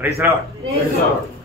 Praise Lord.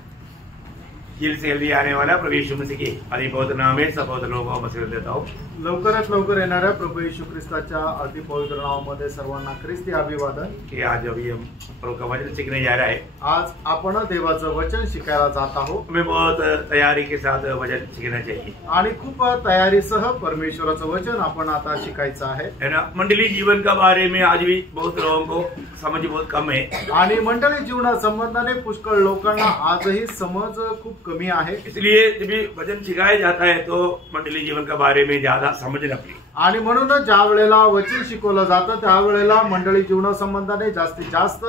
जल्द से जल्दी आने वाला प्रभु यीशु मसीह के अति पवित्र नाम में सब पवित्र लोगों को मसीह देता हूँ। लवकरात लवकर येणाऱ्या प्रभू येशू ख्रिस्ताच्या अति पवित्र नावामध्ये सर्वांना ख्रिस्ती अभिवादन। कि आज अभी हम प्रभु का वचन सीखने जा रहा है। आज आपण देवाचं वचन शिकायला जात आहोत। हमें बहुत तैयारी के साथ वचन सीखना चाहिए आणि खूप तयारीसह परमेश्वराचं वचन आपण आता शिकायचं आहे ना। मंडली जीवन का बारे में आज भी बहुत लोगों को समझ बहुत कम है आणि मंडळी जीवना संबंधाने पुष्कळ लोकांना आजही समज खूप कमी आहे। इसलिए जब भी वचन सिखाया जाता है तो मंडली जीवन का बारे में ज्यादा समझना पड़े आणि म्हणूनच ज्या वेळेला वचन शिकवलं जातं त्यावेळेला मंडळी जीवना संबंधाने जास्तीत जास्त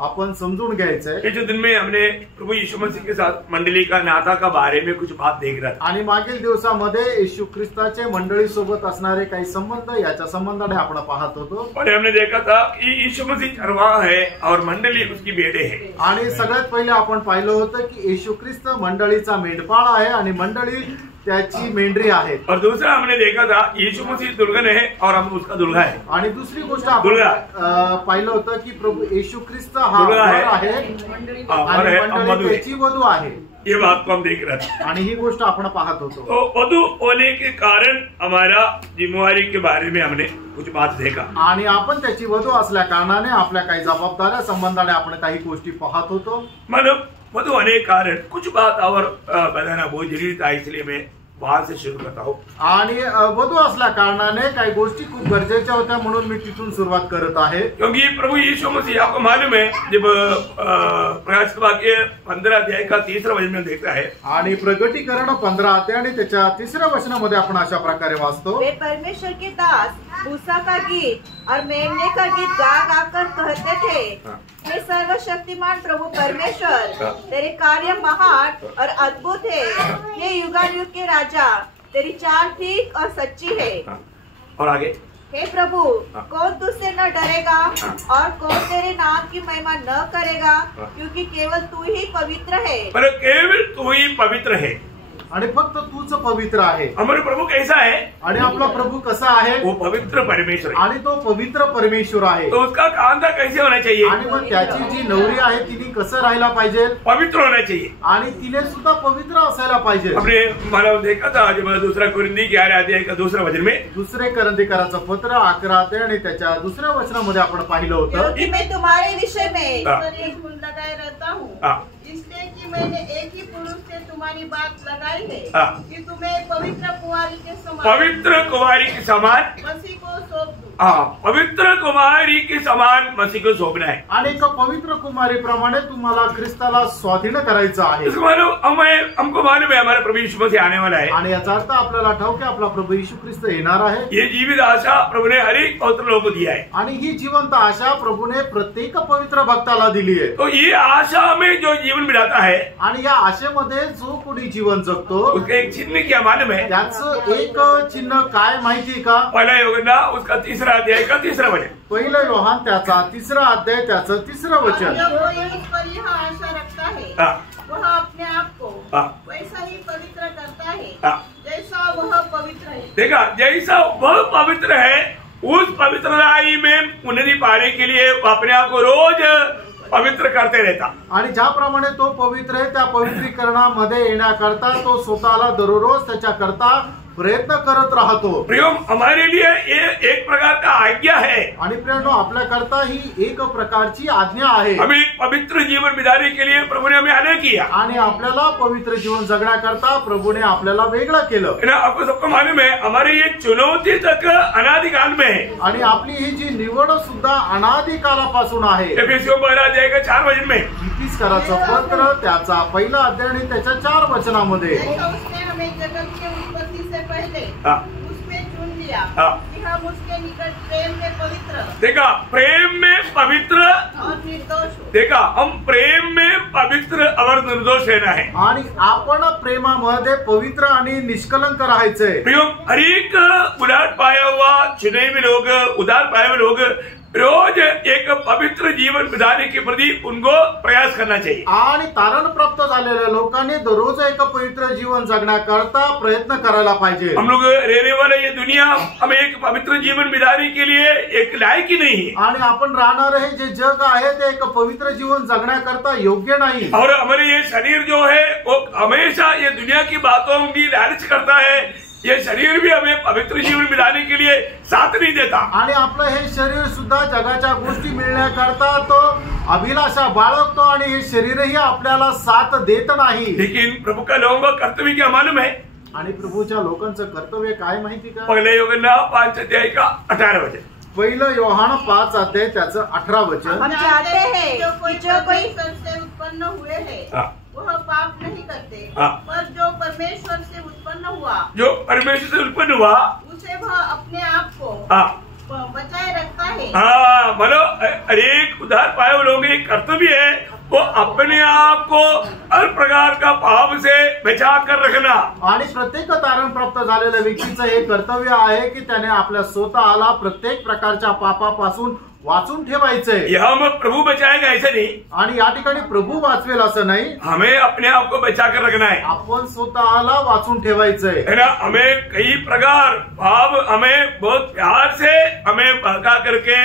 आपण समजून घ्यायचंय। इस दिन में हमने प्रभु यीशु मसीह के साथ मंडली का नाता का बारे में कुछ बात देख रहा था आणि मागील दिवसामध्ये येशू ख्रिस्ताचे मंडळी सोबत असणारे काही संबंध याच्या संबंधाने आपण पाहत होतो। और हमने देखा था कि यीशु मसीह चरवाहा है और मंडली उसकी भेड़ें है। आणि सगळ्यात पहिले आपण पाहिलं होतं की येशू ख्रिस्त मंडळीचा मेंढपाळ आहे आणि मंडळी त्याची मेंढरी आहे। और दूसरा हमने देखा था यीशु मसीह दुल्हन है और हम उसका दुल्हा है। आणि दुसरी गोष्ट आपण पाहिलं होतं की प्रभु येशू ख्रिस्त हा वर आहे आणि मंडळी त्याची वधू आहे। ये बात को हम देख रहे थे आणि ही गोष्ट आपण पाहत होतो। तो वधू होने के कारण हमारा जिम्मेवारी के बारे में हमने कुछ बात देखा आणि आपण त्याची वधू असल्या कारणाने आपल्या काही जबाबदाऱ्या संबंधाने आपण काही गोष्टी पाहत होतो। मतलब वधू होने के कारण कुछ बात और बताना बहुत जरूरी था, इसलिए मैं वहां से शुरू करता हूँ। आणि वधू असल्या कारणाने काही गोष्टी खूप गरजेच्या होत्या म्हणून मी तिथून सुरुवात करत आहे। क्योंकि प्रभु यीशु मसीह आपको मालूम है जब प्रकाशित वाक्य 15 अध्याय का 3रा वचन में देखता है आणि प्रगटीकरण 15 अध्याय आणि त्याच्या 3ऱ्या वचनामध्ये आपण अशा प्रकारे वाचतो, वे परमेश्वर के दास मूसा का गीत और मेमने का गीत गा गा कर कहते थे, हे सर्वशक्तिमान प्रभु परमेश्वर, तेरे कार्य महान और अद्भुत है। हे युगानुयुग के राजा, तेरी चाल ठीक और सच्ची है। और आगे, हे प्रभु, कौन तुझसे न डरेगा और कौन तेरे नाम की महिमा न करेगा, क्योंकि केवल तू ही पवित्र है। पर केवल तू ही पवित्र है आणि फक्त तूच पवित्र आहे। हमारे प्रभु कैसा है? आणि आपला प्रभु कसा आहे? वो पवित्र परमेश्वर है आणि तो पवित्र परमेश्वर आहे। तो उसका कांदा कैसे होना चाहिए? आणि मग त्याची जी नवरी आहे तिने कसं राहायला पाहिजे? पवित्र होना चाहिए आणि तिने सुद्धा पवित्र असायला पाहिजे। हमने मानव देखा था जब दूसरा कुरिन्थी 11 अध्याय का 2रा वचन में दुसरे करंथीकराचं पत्र 11 अध्याय आणि त्याच्या 2ऱ्या वचनामध्ये आपण पाहिलं होतं कि मैं तुम्हारे विषय में लगाए रहता हूँ, इसलिए कि मैंने एक ही पुरुष से तुम्हारी बात लगाई है कि तुम्हें पवित्र कुंवारी के समान मसीह को सौंप दूं। पवित्र कुमारी के समान मसीह को सौंपना है आणि एका पवित्र कुमारी प्रमाणे तुम्हाला ख्रिस्ताला स्वाधीन करायचं आहे। हमको मालूम है हमारा प्रभु यीशु मसीह आने वाला है आणि याचा अर्थ आपल्याला ठाऊक आहे आपला प्रभू येशू ख्रिस्त येणार आहे। ये जीवित आशा प्रभु ने हर एक पवित्र लोगों को दिया है आणि ही जिवंत आशा प्रभूने प्रत्येक पवित्र भक्ताला दिली आहे। तो ये आशा में जो जीवन मिलाता है आणि या आशेमध्ये जो कोणी जीवन जगतो उसका एक चिन्ह क्या मालूम है? त्याचं एक चिन्ह काय माहिती का? पहला यूहन्ना उसका 3रा अध्याय का 3रा वचन, पहिला योहान त्याचा 3रा अध्याय त्याचं 3रं वचन। यह आशा रखता है वह अपने आप को वैसा ही पवित्र करता है जैसा वह पवित्र है। देखा, जैसा वह पवित्र है उस पवित्रताई में उन्नति पाने के लिए अपने आप को रोज पवित्र करते रहता। आणि ज्याप्रमाणे तो पवित्र आहे त्या पवित्रीकरणामध्ये येण्याकरता तो स्वतःला दररोज त्याच्या करता प्रयत्न करत राहतो। प्रियम, हमारे लिए ये एक प्रकार का आज्ञा है आणि प्रियनो आपल्या करता ही एक प्रकारची आज्ञा आहे। हमें पवित्र जीवन बिताने के लिए प्रभु ने हमें अलग किया आणि आपल्याला पवित्र जीवन जगण्याकरता प्रभूने आपल्याला वेगळं केलं। आपको सबको मालूम है हमारे ये चुनौती तक अनादिकाल में है आणि आपली ही जी निवड सुद्धा अनादि कालापासून आहे। एफेसियों 1 अध्याय का 4 वचन में इफिसियों पत्र त्याचा 1 अध्याय आणि त्याच्या 4 वचनामध्ये उसने हमें जगत के उत्पत्ति से पहले उसमें चुन लिया कि हम उसके निकट प्रेम में पवित्र, देखा, प्रेम में पवित्र और निर्दोष, देखा, हम प्रेम में पवित्र और निर्दोष रहना है आणि आपण प्रेमामध्ये पवित्र आणि निष्कलंक राहायचंय। प्रियो, हर एक उदार पाया हुआ चुने हुए लोग, उदार पाए हुए लोग रोज एक पवित्र जीवन बिताने के प्रति उनको प्रयास करना चाहिए। आणि तारण प्राप्त झालेल्या लोकांनी दररोज एक पवित्र जीवन जगण्याकरता प्रयत्न करायला पाहिजे। हम लोग रहने वाले ये दुनिया हमें एक पवित्र जीवन बिताने के लिए एक लायक ही नहीं है, आणि आपण राहणारे हे जे जग आहे ते एक पवित्र जीवन जगण्याकरता योग्य नाही। और हमारे ये शरीर जो है वो हमेशा ये दुनिया की बातों की लालच करता है। ये शरीर भी हमें पवित्र जीवन बिताने के लिए साथ नहीं देता। आणि आपलं हे शरीर सुद्धा जगाच्या गोष्टी मिळण्याकरता तो अभिलाषा बाळगतो आणि हे शरीरही आपल्याला साथ देत नाही। लेकिन प्रभु का लोगों का कर्तव्य क्या मालूम है? आणि प्रभूच्या लोकांचं कर्तव्य काय माहिती का? पहले यूहन्ना 5 अध्याय का 18 वचन। पहिलं योहान 5 अध्याय त्याचं 18 वचन। हम चाहते हैं कि जो कोई परमेश्वर से उत्पन्न हुए हैं वह पाप नहीं करते, पर जो परमेश्वर से उत्पन्न हुआ जो परमेश्वर से उत्पन्न हुआ उसे वह अपने आप को बचाए रखता है। मतलब अनेक उद्धार पाए हुए लोगों की कर्तव्य है वो अपने आप को हर प्रकार का पाप से बचा कर रखना। आणि प्रत्येक तारण प्राप्त झालेल्या व्यक्तीचं हे कर्तव्य आहे की त्याने आपल्या स्वतःला प्रत्येक प्रकारच्या पापापासून वाचून ठेवायचंय। यह हम प्रभु बचाएगा ऐसा नहीं, आणि या ठिकाणी प्रभू वाचवेल असं नाही, हमें अपने आप को बचा कर रखना है। आपण स्वतःला वाचून ठेवायचंय है ना। हमें कई प्रकार पाप हमें बहुत प्यार से हमें बहका करके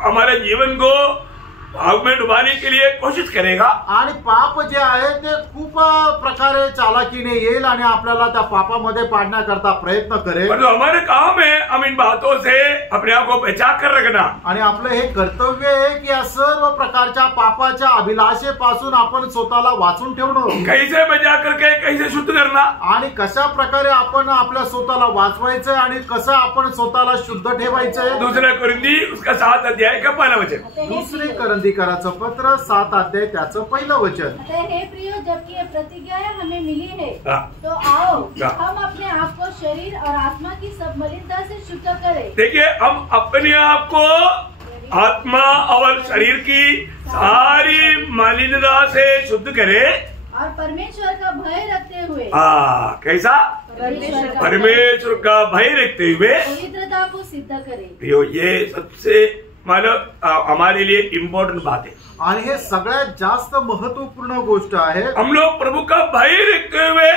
हमारे जीवन को भाव में डुबाने के लिए कोशिश करेगा। आणि पाप जे आहे ते खूप प्रकारे चालाकीने येईल आणि आपल्याला त्या पापामध्ये पाडण्याकरता प्रयत्न करेल। पर जो हमारे काम है हम इन बातों से अपने आप को बचा कर रखना। आणि आपलं हे कर्तव्य आहे की या सर्व प्रकारच्या पापाच्या अभिलाषेपासून आपण स्वतःला वाचून ठेवणं। कैसे बचा करके कैसे शुद्ध करना, आणि कशा प्रकारे आपण आपल्या स्वतःला वाचवायचंय आणि कसं आपण स्वतःला शुद्ध ठेवायचंय। दूसरा कुरिन्दी उसका 7 अध्याय का 1 वचन। दुसरे करंदीकराचं पत्र 7 अध्याय त्याचं पहिलं वचन। हे प्रियो, जबकि ये प्रतिज्ञा हमें मिली है तो आओ हम अपने आप को शरीर और आत्मा की सब मलिनता से शुद्ध करें। देखिए हम अपने आप को आत्मा और शरीर की सारी मलिनता से शुद्ध करें और परमेश्वर का भय रखते हुए। कैसा? परमेश्वर का भय रखते हुए पवित्रता को सिद्ध करें। ये सबसे मतलब हमारे लिए इम्पोर्टेंट बात है आणि हे सगळ्यात जास्त महत्वपूर्ण गोष्ट आहे। हम लोग प्रभु का भय रखते हुए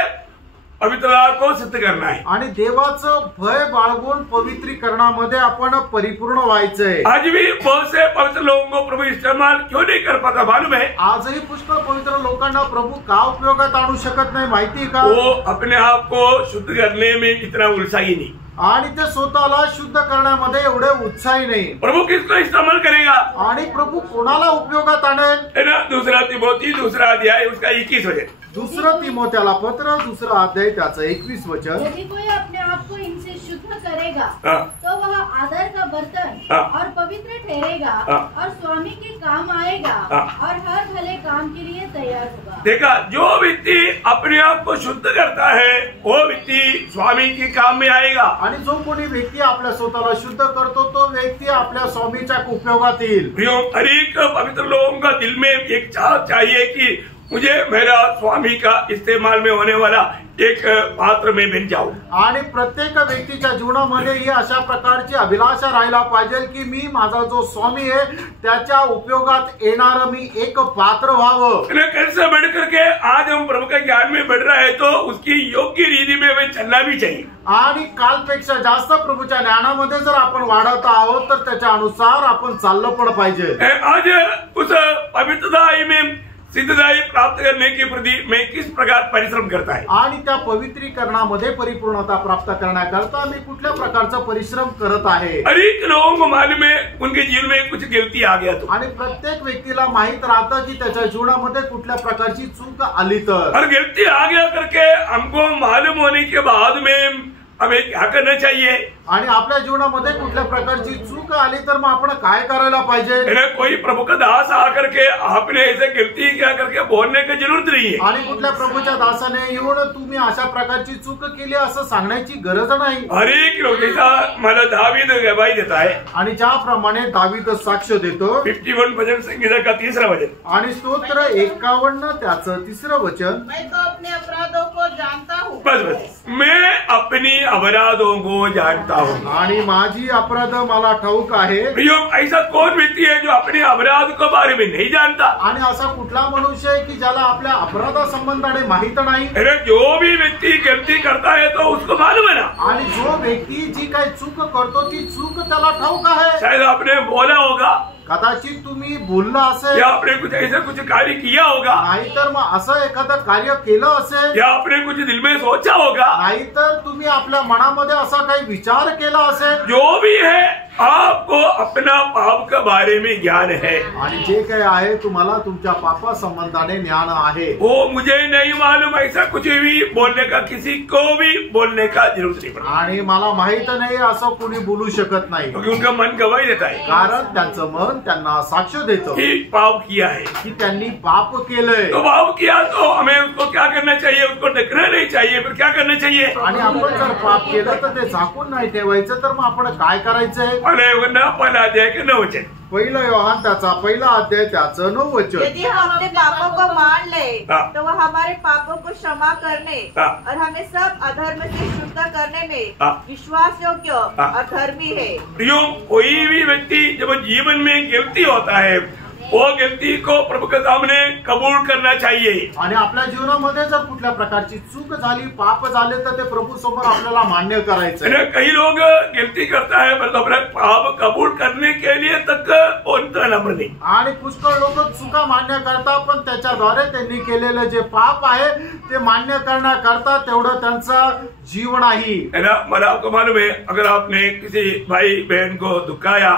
पवित्रता को सिद्ध करना है आणि देवाचं भय बाळगून पवित्रीकरणामध्ये आपण परिपूर्ण व्हायचंय। आज भी बहुत से पवित्र लोगों को प्रभु इस्तेमाल क्यों नहीं कर पाता मालूम है? आजही पुष्कळ पवित्र लोकांना प्रभु का उपयोगात आणू शकत नाही माहिती का? वो अपने आप को शुद्ध करने में इतना उत्साही नहीं, आणि ते स्वतःला शुद्ध करण्यामध्ये एवढे उत्साही नाही। प्रभु किसको इस्तेमाल करेगा? आणि प्रभु कोणाला उपयोगात आणेल? है ना। दूसरा तिमोथी 2 अध्याय उसका 21 वचन। दुसरं तिमोथेला पत्र 2 अध्याय त्याचं 21 वचन। यदि कोई अपने आप को इनसे शुद्ध करेगा तो वह आदर का बर्तन और पवित्र ठहरेगा और स्वामी के काम आएगा और हर भले काम के लिए तैयार होगा। देखा, जो व्यक्ति अपने आप को शुद्ध करता है वो व्यक्ति स्वामी के काम में आएगा। आणि जो कोणी व्यक्ती आपल्या स्वतःला शुद्ध करतो तो व्यक्ती आपल्या स्वामीच्या उपयोगात येईल। अनेक पवित्र लोगों का दिल में एक चाह चाहिए कि मुझे मेरा स्वामी का इस्तेमाल में होने वाला एक पात्र में बन जाऊं। आणि प्रत्येक व्यक्तीच्या जीवनामध्ये ही अशा प्रकारची अभिलाषा राहायला पाहिजे की मी माझा जो स्वामी आहे त्याच्या उपयोगात येणार मी एक पात्र व्हावं। कैसे बढ़ करके आज हम प्रभु के ज्ञान में बढ़ रहे हैं तो उसकी योग्य रीति में हमें चलना भी चाहिए। आणि कालपेक्षा जास्त प्रभूच्या ज्ञानामध्ये जर आपण वाढत आहोत तर त्याच्या अनुसार आपण चाललं पण पाहिजे। आज उस पवित्रता में सिद्धताई प्राप्त करने के प्रति मैं किस प्रकार परिश्रम करता है आणि त्या पवित्रीकरणामध्ये परिपूर्णता प्राप्त करण्याकरता मी कुठल्या प्रकारचा परिश्रम करत आहे। अनेक लोगों को मालूम है उनके जीवन में कुछ गलती आ गया तो, आणि प्रत्येक व्यक्तीला माहित राहतं की त्याच्या जीवनामध्ये कुठल्या प्रकारची चूक आली तर, और गलती आ गया करके हमको मालूम होने के बाद में हमें क्या करना चाहिए? आणि आपल्या जीवनामध्ये कुठल्या प्रकारची चूक आली तर मग आपण काय करायला पाहिजे? कोई प्रभु का दास आकर के आपने ऐसे गलती क्या करके बोलने की जरूरत नहीं है। आणि कुठल्या प्रभूच्या दासाने येऊन तुम्ही अशा प्रकारची चूक केली असं सांगण्याची गरज नाही। हर एक लोग जैसा मला दावीद गवाही देता है आणि ज्याप्रमाणे दावीद साक्ष देतो 51 भजन संगीता का 3रा वचन आणि स्तोत्र 51 त्याचं 3रं वचन। मैं तो अपने अपराधों को जानता हूँ। बस मैं अपनी अपराधों को जानता हूँ आणि माझी अपराध मला ठाऊक आहे। प्रियो, ऐसा कौन व्यक्ति है जो अपने अपराध के बारे में नहीं जानता? आणि असा कुठला मनुष्य आहे की ज्याला आपल्या अपराधा संबंधाने माहित नाही? अरे जो भी व्यक्ति गलती करता है तो उसको मालूम है ना। आणि जो व्यक्ती जी काही चूक करतो ती चूक त्याला ठाऊक आहे। शायद आपने बोला होगा, कदाचित तुम्ही बोलला असेल, या आपने कुछ ऐसा कुछ कार्य किया होगा, नाहीतर मग असं एखादं कार्य केलं असेल, या आपने कुछ दिल में सोचा होगा, नाहीतर तुम्ही आपल्या मनामध्ये असा काही विचार केला असेल। जो भी है आपको अपना पाप के बारे में ज्ञान है। आणि जे काही आहे तुम्हाला तुमच्या पापा संबंधाने ज्ञान आहे। वो मुझे नहीं मालूम, ऐसा कुछ भी बोलने का किसी को भी बोलने का जरूरत नहीं पड़ता, आणि मला माहित नाही असं कोणी बोलू शकत नाही, क्योंकि उनका मन गवाही देता है कारण त्यांचं मन त्यांना साक्ष देतं कि पाप किया है। की त्यांनी पाप केलंय। तो पाप किया तो हमें उसको क्या करना चाहिए? उसको ढकना नहीं चाहिए, फिर क्या करना चाहिए? आणि आपण जर पाप केलं तर ते झाकून नाही ठेवायचं, तर मग आपण काय करायचंय? पहिला अध्याय के 9 वचन, पहिला योहान त्याचा पहिला अध्याय त्याचं 9 वचन। यदि हम अपने पापों को मान ले हाँ। तो वह हमारे पापों को क्षमा करने हाँ। और हमें सब अधर्म से शुद्ध करने में हाँ। विश्वास योग्य हाँ। और धर्मी है। प्रियो, कोई भी व्यक्ति जब जीवन में गलती होता है वो गलती को प्रभु के सामने कबूल करना चाहिए। आणि आपल्या जीवनामध्ये जर कुठल्या प्रकारची चूक झाली, पाप झाले, तर ते प्रभू समोर आपल्याला मान्य करायचं। कई लोग गलती करता है पर अपना पाप कबूल करने के लिए तक उनका नम्र नहीं। आणि पुष्कळ लोक चुका मान्य करतात, पण त्याच्याद्वारे त्यांनी केलेलं जे पाप आहे ते मान्य करण्याकरता तेवढं त्यांचं जीवन आहे। मला आपको मालूम है, अगर आपने किसी भाई बहन को दुखाया,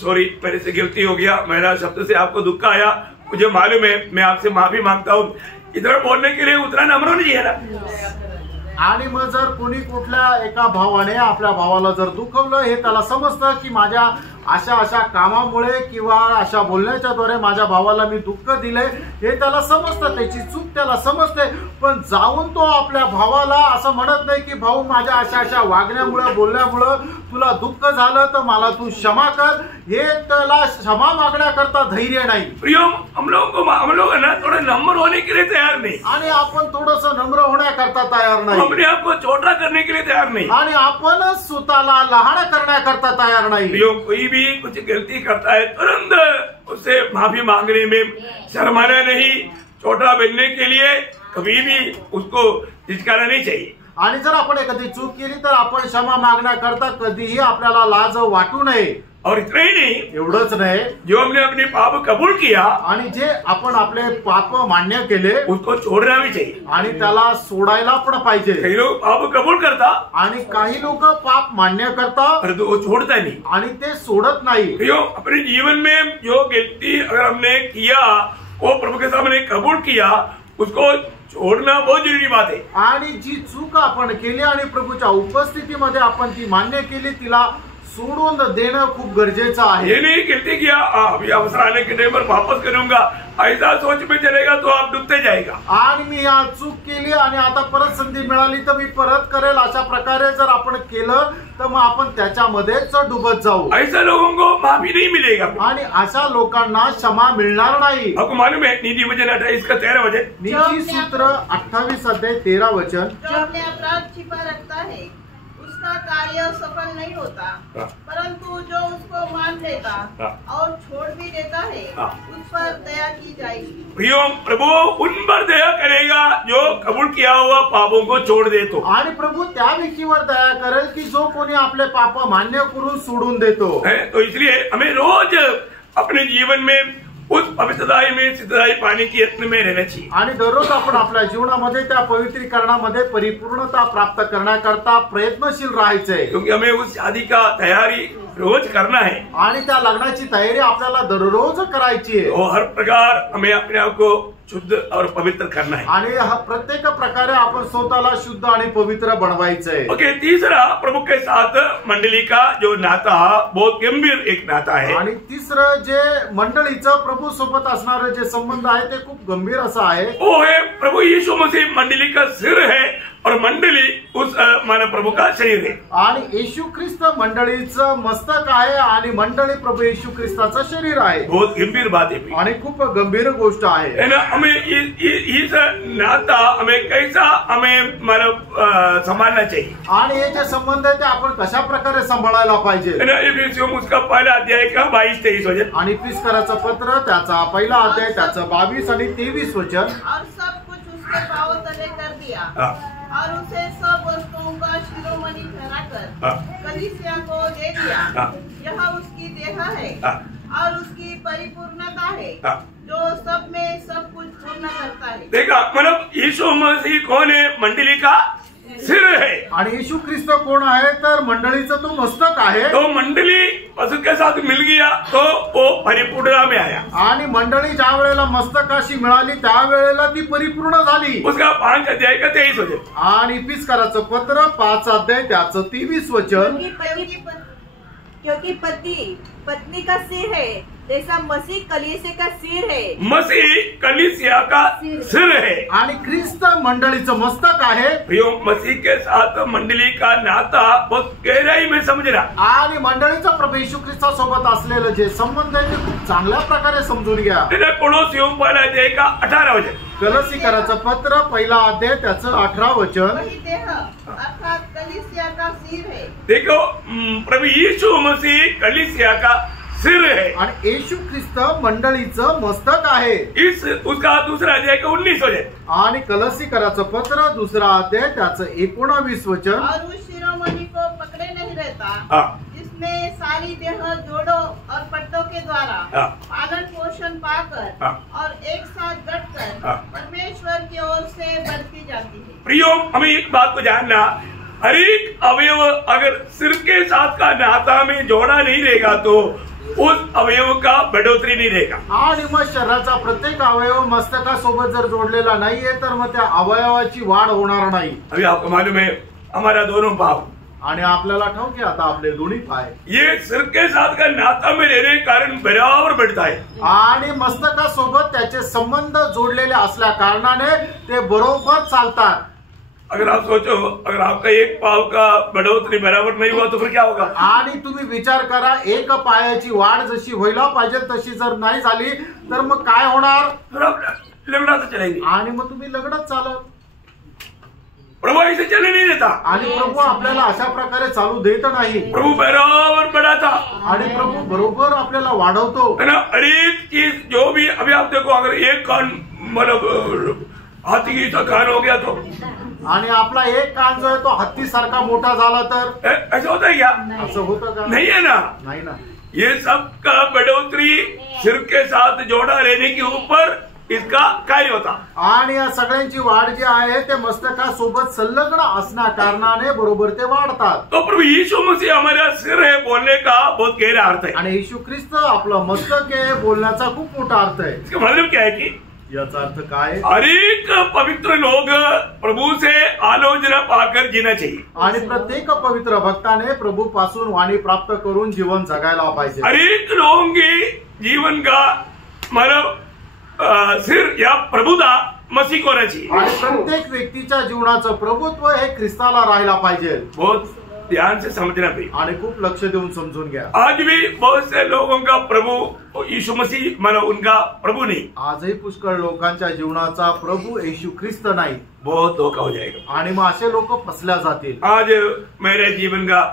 सॉरी मेरे से गलती हो गया, मेरा शब्द से आपको दुख आया, मुझे मालूम है, मैं आपसे माफी मांगता हूँ, इतना बोलने के लिए उतना नम्र होना चाहिए ना। आणि मग जर कोणी कुठल्या एका भावाने आपल्या भावाला जर दुखवलं, हे त्याला समजतं की माझ्या अशा अशा कामामुळे किंवा अशा बोलण्याच्या द्वारे माझ्या भावाला मी दुःख दिलंय, हे त्याला समजतं, त्याची चूक त्याला समजते, पण जाऊन तो आपल्या भावाला असं म्हणत नाही की भाऊ माझ्या अशा अशा वागण्यामुळे बोलण्यामुळे तुला दुःख झालं तर मला तू क्षमा कर, हे त्याला क्षमा मागण्याकरता धैर्य नाही। प्रियो, हम लोग ना थोड़ा नम्र होने के लिए तैयार नहीं, आणि आपण थोडस नम्र होण्याकरता तयार नाही, अपने आप को छोटा करने के लिए तैयार नहीं, आणि आपण स्वतःला लहान करण्याकरता तयार नाही। प्रियो, कोई भी कुछ गलती करता है तुरंत उससे माफी मांगने में शर्माना नहीं, छोटा बनने के लिए कभी भी उसको हिचकाना नहीं चाहिए। आणि जर आपण एखादी चूक केली तर आपण क्षमा मागण्याकरता कधीही आपल्याला लाज वाटू नये। और इतना ही नहीं, एवढंच नाही, जो हमने अपने पाप कबूल किया आणि जे आपण आपले पाप मान्य केले उसको छोड़ना भी चाहिए। आणि त्याला सोडायला पण पाहिजे। कई लोग पाप कबूल करता आणि काही लोक पाप मान्य करतात परंतु वो छोड़ता नहीं, आणि ते सोडत नाही। प्रियो, अपने जीवन में जो गलती अगर हमने किया वो प्रभु के सामने कबूल किया, उसको छोड़ना बहुत जरूरी बात है। आणि जी चूक आपण केली आणि प्रभूच्या उपस्थितीमध्ये आपण ती मान्य केली, तिला सोडून देणं खूप गरजेचं आहे। ये नहीं गलती किया अभी अवसर आने के टाइम पर वापस करूंगा, ऐसा सोच में चलेगा तो आप डूबते जाएगा। आणि मी या चूक केली आणि आता परत संधी मिळाली तर मी परत करेल, अशा प्रकारे जर आपण केलं तर मग आपण त्याच्यामध्येच डुबत जाऊ। ऐसा लोगों को माफी नहीं मिलेगा, आणि अशा लोकांना क्षमा मिळणार नाही। आपको मालूम है नीति वचन 28 का 13 वचन, नीति सूत्र 28 अध्याय 13 वचन, जो अपने अपराध छिपा रखता है उसका कार्य सफल नहीं होता, परंतु जो उसको मान लेता और छोड़ भी देता है उस पर दया की जाएगी। प्रियो, प्रभु उन पर दया करेगा जो कबूल किया हुआ पापों को छोड़ दे तो। आणि प्रभू त्या व्यक्तीवर दया करेल की जो कोणी आपले पाप मान्य करून सोडून देतो। तो इसलिए हमें रोज अपने जीवन में उस पवित्रताई में सिद्धताई पाने की यत्न में रहना चाहिए। आणि दररोज आपण आपल्या जीवनामध्ये त्या पवित्रीकरणामध्ये परिपूर्णता प्राप्त करण्याकरता प्रयत्नशील राहायचंय, क्योंकि हमें उस शादी का तैयारी रोज करना है आणि त्या लग्नाची तयारी आपल्याला दररोज करायची आहे। और हर प्रकार हमें अपने आप को शुद्ध और पवित्र करना है। आणि प्रत्येक प्रकारे आपण स्वतःला शुद्ध आणि पवित्र बनवायचंय। ओके, तीसरा प्रभु के साथ मंडली का जो नाता बहुत गंभीर एक नाता है। आणि तिसरं जे मंडळीचं प्रभू सोबत असणारे जे संबंध आहे ते खूप गंभीर असं आहे। वो है प्रभु यीशु मसीह मंडली का सिर है और मंडली उस मानव प्रभु का शरीर है. आणि येशू ख्रिस्त मंडळीचं मस्तक आहे आणि मंडळी प्रभू येशू ख्रिस्ताचं शरीर आहे. बहुत गंभीर बात है आणि खूप गंभीर गोष्ट आहे. है ना. हमें इस नाता हमें कैसा हमें मानव संभालना चाहिए. आणि हे जे संबंध आहे ते आपण कशा प्रकारे सांभाळायला पाहिजे. है ना. इफिसियों उसका पहला अध्याय का 22-23 वचन. आणि इफिसकराचं पत्र त्याचा पहिला अध्याय त्याचं 22 आणि 23 वचन. और सब कुछ उसके पांव तले कर दिया और उसे सब वस्तुओं का शिरोमणि ठहराकर कलीसिया को दे दिया. यह उसकी देह है और उसकी परिपूर्णता है जो सब में सब कुछ पूर्ण करता है. देखा मतलब यीशु मसीह कौन है? मंडली का सिर है. आणि येशू ख्रिस्त कोण आहे तर मंडळीचं तो मस्तक आहे. तो मंडली पशु के साथ मिल गया तो वो परिपूर्णता में आया. आणि मंडळी ज्या वेळेला मस्तकाशी मिळाली त्यावेळेला ती परिपूर्ण झाली. उसका 5 अध्याय का 23 वचन. आणि इफिसकराचं पत्र 5 अध्याय त्याचं 23 वचन. क्योंकि पति पत्नी का सिर है जैसा मसीह कलीसिया का सिर है. मसीह कलीसिया का सिर है. आणि ख्रिस्त मंडळीचं मस्तक आहे. प्रियो मसीह के साथ मंडली का नाता बहुत गहराई में समझना. आणि मंडळीचा प्रभू येशू ख्रिस्तासोबत असलेलं जे संबंध आहे ते खूप चांगल्या प्रकारे समजून घ्या. कोलोसियों पहिला अध्याय का 18 वचन. कलसीकराचं पत्र पहिला अध्याय त्याचं 18 वचन. वही देह अर्थात कलीसिया का सिर है. देखो प्रभु यीशु मसीह कलीसिया का सिर है आणि येशू ख्रिस्त मंडळीचं मस्तक आहे. इस उसका दूसरा अध्याय का 19 वचन. आणि कलसीकराचं पत्र दुसरा अध्याय त्याचं 19 वचन. और उस शिरोमणि को पकड़े नहीं रहता जिसमें सारी देह जोड़ों और पट्टों के द्वारा पालन पोषण पाकर और एक साथ गठकर परमेश्वर की ओर से बढ़ती जाती है. प्रियो हमें एक बात को जानना, हर एक अवयव अगर सिर के साथ का नाता में जोड़ा नहीं रहेगा तो उस अवयव का बढ़ोतरी नहीं रहेगा. आणि मग शरीराचा प्रत्येक अवयव मस्तकासोबत जर जोडलेला नाहीये तर मग त्या अवयवाची वाढ होणार नाही. अभी आपको मालूम है हमारा दोनों पाव आणि आपल्याला ठाऊक आहे आता आपले दोन्ही पाय ये सिर के साथ का नाता में रहने के कारण बराबर बढ़ता है. आणि मस्तकासोबत त्याचे संबंध जोडलेले असल्या कारणाने ते बरोबर चालतात. अगर आप सोचो अगर आपका एक पाव का बढ़ोतरी बराबर नहीं हुआ तो फिर क्या होगा. आणि तुम्ही विचार करा एक पायाची वाढ जशी व्हायला पाहिजे तशी जर नाही झाली तर मग काय होणार. फिर आप लगड़ाते चलेंगे. आणि मग तुम्ही लगडत चालत. प्रभु ऐसे चलने नहीं देता. आणि प्रभू आपल्याला अशा प्रकारे चालू देत नाही. प्रभु बराबर बढ़ाता आणि प्रभू बरोबर आपल्याला वाढवतो. है ना. हर एक चीज जो भी अभी आप देखो अगर एक कान मतलब हाथी की कान हो गया तो आणि आपला एक कान जो आहे तो हत्तीसारखा मोठा झाला तर ऐसा होता है क्या? असं होतं का? नहीं है ना. नाही ना. ये सब का बढ़ोतरी सिर के साथ जोड़ा रहने के ऊपर इसका कार्य होता. आणि या सगळ्यांची वाढ जी आहे ते मस्तकासोबत संलग्न असण्या कारणाने बरोबर ते वाढतात. तो प्रभु यीशु मसीह हमारा सिर है बोलने का बहुत गहरा अर्थ है. आणि येशू ख्रिस्त आपलं मस्तक आहे बोलण्याचा खूप मोठा अर्थ आहे. इसका मतलब क्या है कि याचा अर्थ काय. हर एक पवित्र लोग प्रभु से आलोचना पाकर जीना चाहिए. आणि प्रत्येक पवित्र भक्ताने प्रभू पासून वाणी प्राप्त करून जीवन जगायला पाहिजे. हर एक लोगों के जीवन का मतलब सिर या प्रभुता मसीह को रहना चाहिए. आणि प्रत्येक व्यक्तीच्या जीवनाचं प्रभुत्व हे ख्रिस्ताला राहायला पाहिजे. बहुत ध्यान से समझना भी. आणि खूप लक्ष देऊन समजून घ्या. आज भी बहुत से लोगों का प्रभु यीशु मसीह मतलब उनका प्रभु नहीं. आजही पुष्कळ लोकांच्या जीवनाचा प्रभू येशू ख्रिस्त नाही. बहुत धोखा हो जाएगा. आणि मग असे लोक फसल्या जातील. आज मेरे जीवन का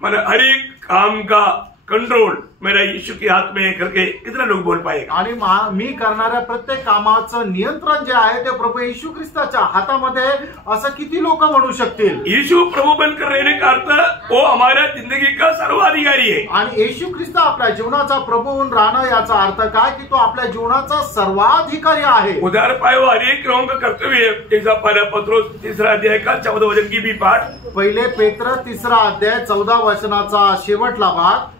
मतलब हर एक काम का कंट्रोल मेरा यीशु के हाथ में करके कितना लोग बोल पाएगा. आणि मी करणाऱ्या प्रत्येक कामाचं नियंत्रण जे आहे ते प्रभू येशू ख्रिस्ताच्या हातामध्ये असं किती लोक म्हणू शकतील. यीशु प्रभु बनकर रहने का अर्थ वो हमारा जिंदगी का सर्वाधिकारी है. आणि येशू ख्रिस्त आपल्या जीवनाचा प्रभू होऊन राहणं याचा अर्थ काय की तो आपल्या जीवनाचा सर्वाधिकारी आहे. उदार पाए वो हर एक लोगों का कर्तव्य है. जैसा पहला पत्रोस 3 अध्याय का 14 वचन की भी पाठ. पहिले पेत्र 3 अध्याय 14 वचनाचा शेवटला भाग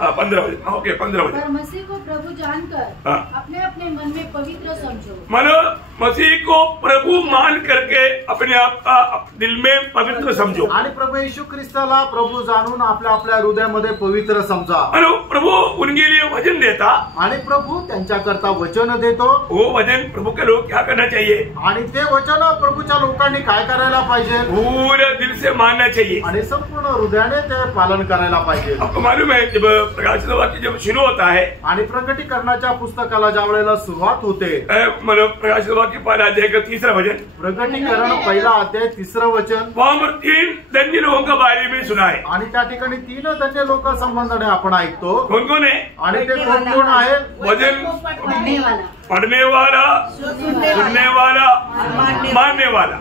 15 वचन. ओके 15 वचन. पर मसीह को प्रभु जानकर अपने अपने मन में पवित्र समझो. मानो मसीह को प्रभु मान करके अपने आप का दिल में पवित्र समझो। आणि प्रभू येशू ख्रिस्ताला प्रभू जाणून आपल्या आपल्या हृदयामध्ये पवित्र समजा। और प्रभु उनके लिए वचन देता, आणि प्रभू त्यांच्याकरता वचन देतो। वो वचन प्रभु के लोग क्या करना चाहिए, आणि ते वचन प्रभूच्या लोकांनी काय करायला पाहिजे, पूरे दिल से मानना चाहिए आणि संपूर्ण हृदयाने ते पालन करायला पाहिजे। आपको मालूम है जब प्रकाशित वाक्य जब शुरू होता है, आणि प्रकटीकरणाच्या पुस्तकाला ज्या वेळेला सुरुवात होते, मतलब प्रकाशित वाक्य पहला अध्याय का 3रा वचन, प्रकटीकरण पहिला अध्याय 3रं वचन, वहां पर 3 धन्य लोगों के बारे में सुना है। आणि त्या ठिकाणी 3 धन्य लोक संबंधाने आपण ऐकतो। कौन कौन है, आणि ते कोण कोण आहे, वचन पढ़ने वाला, पढ़ने वाला, सुनने वाला, मानने वाला।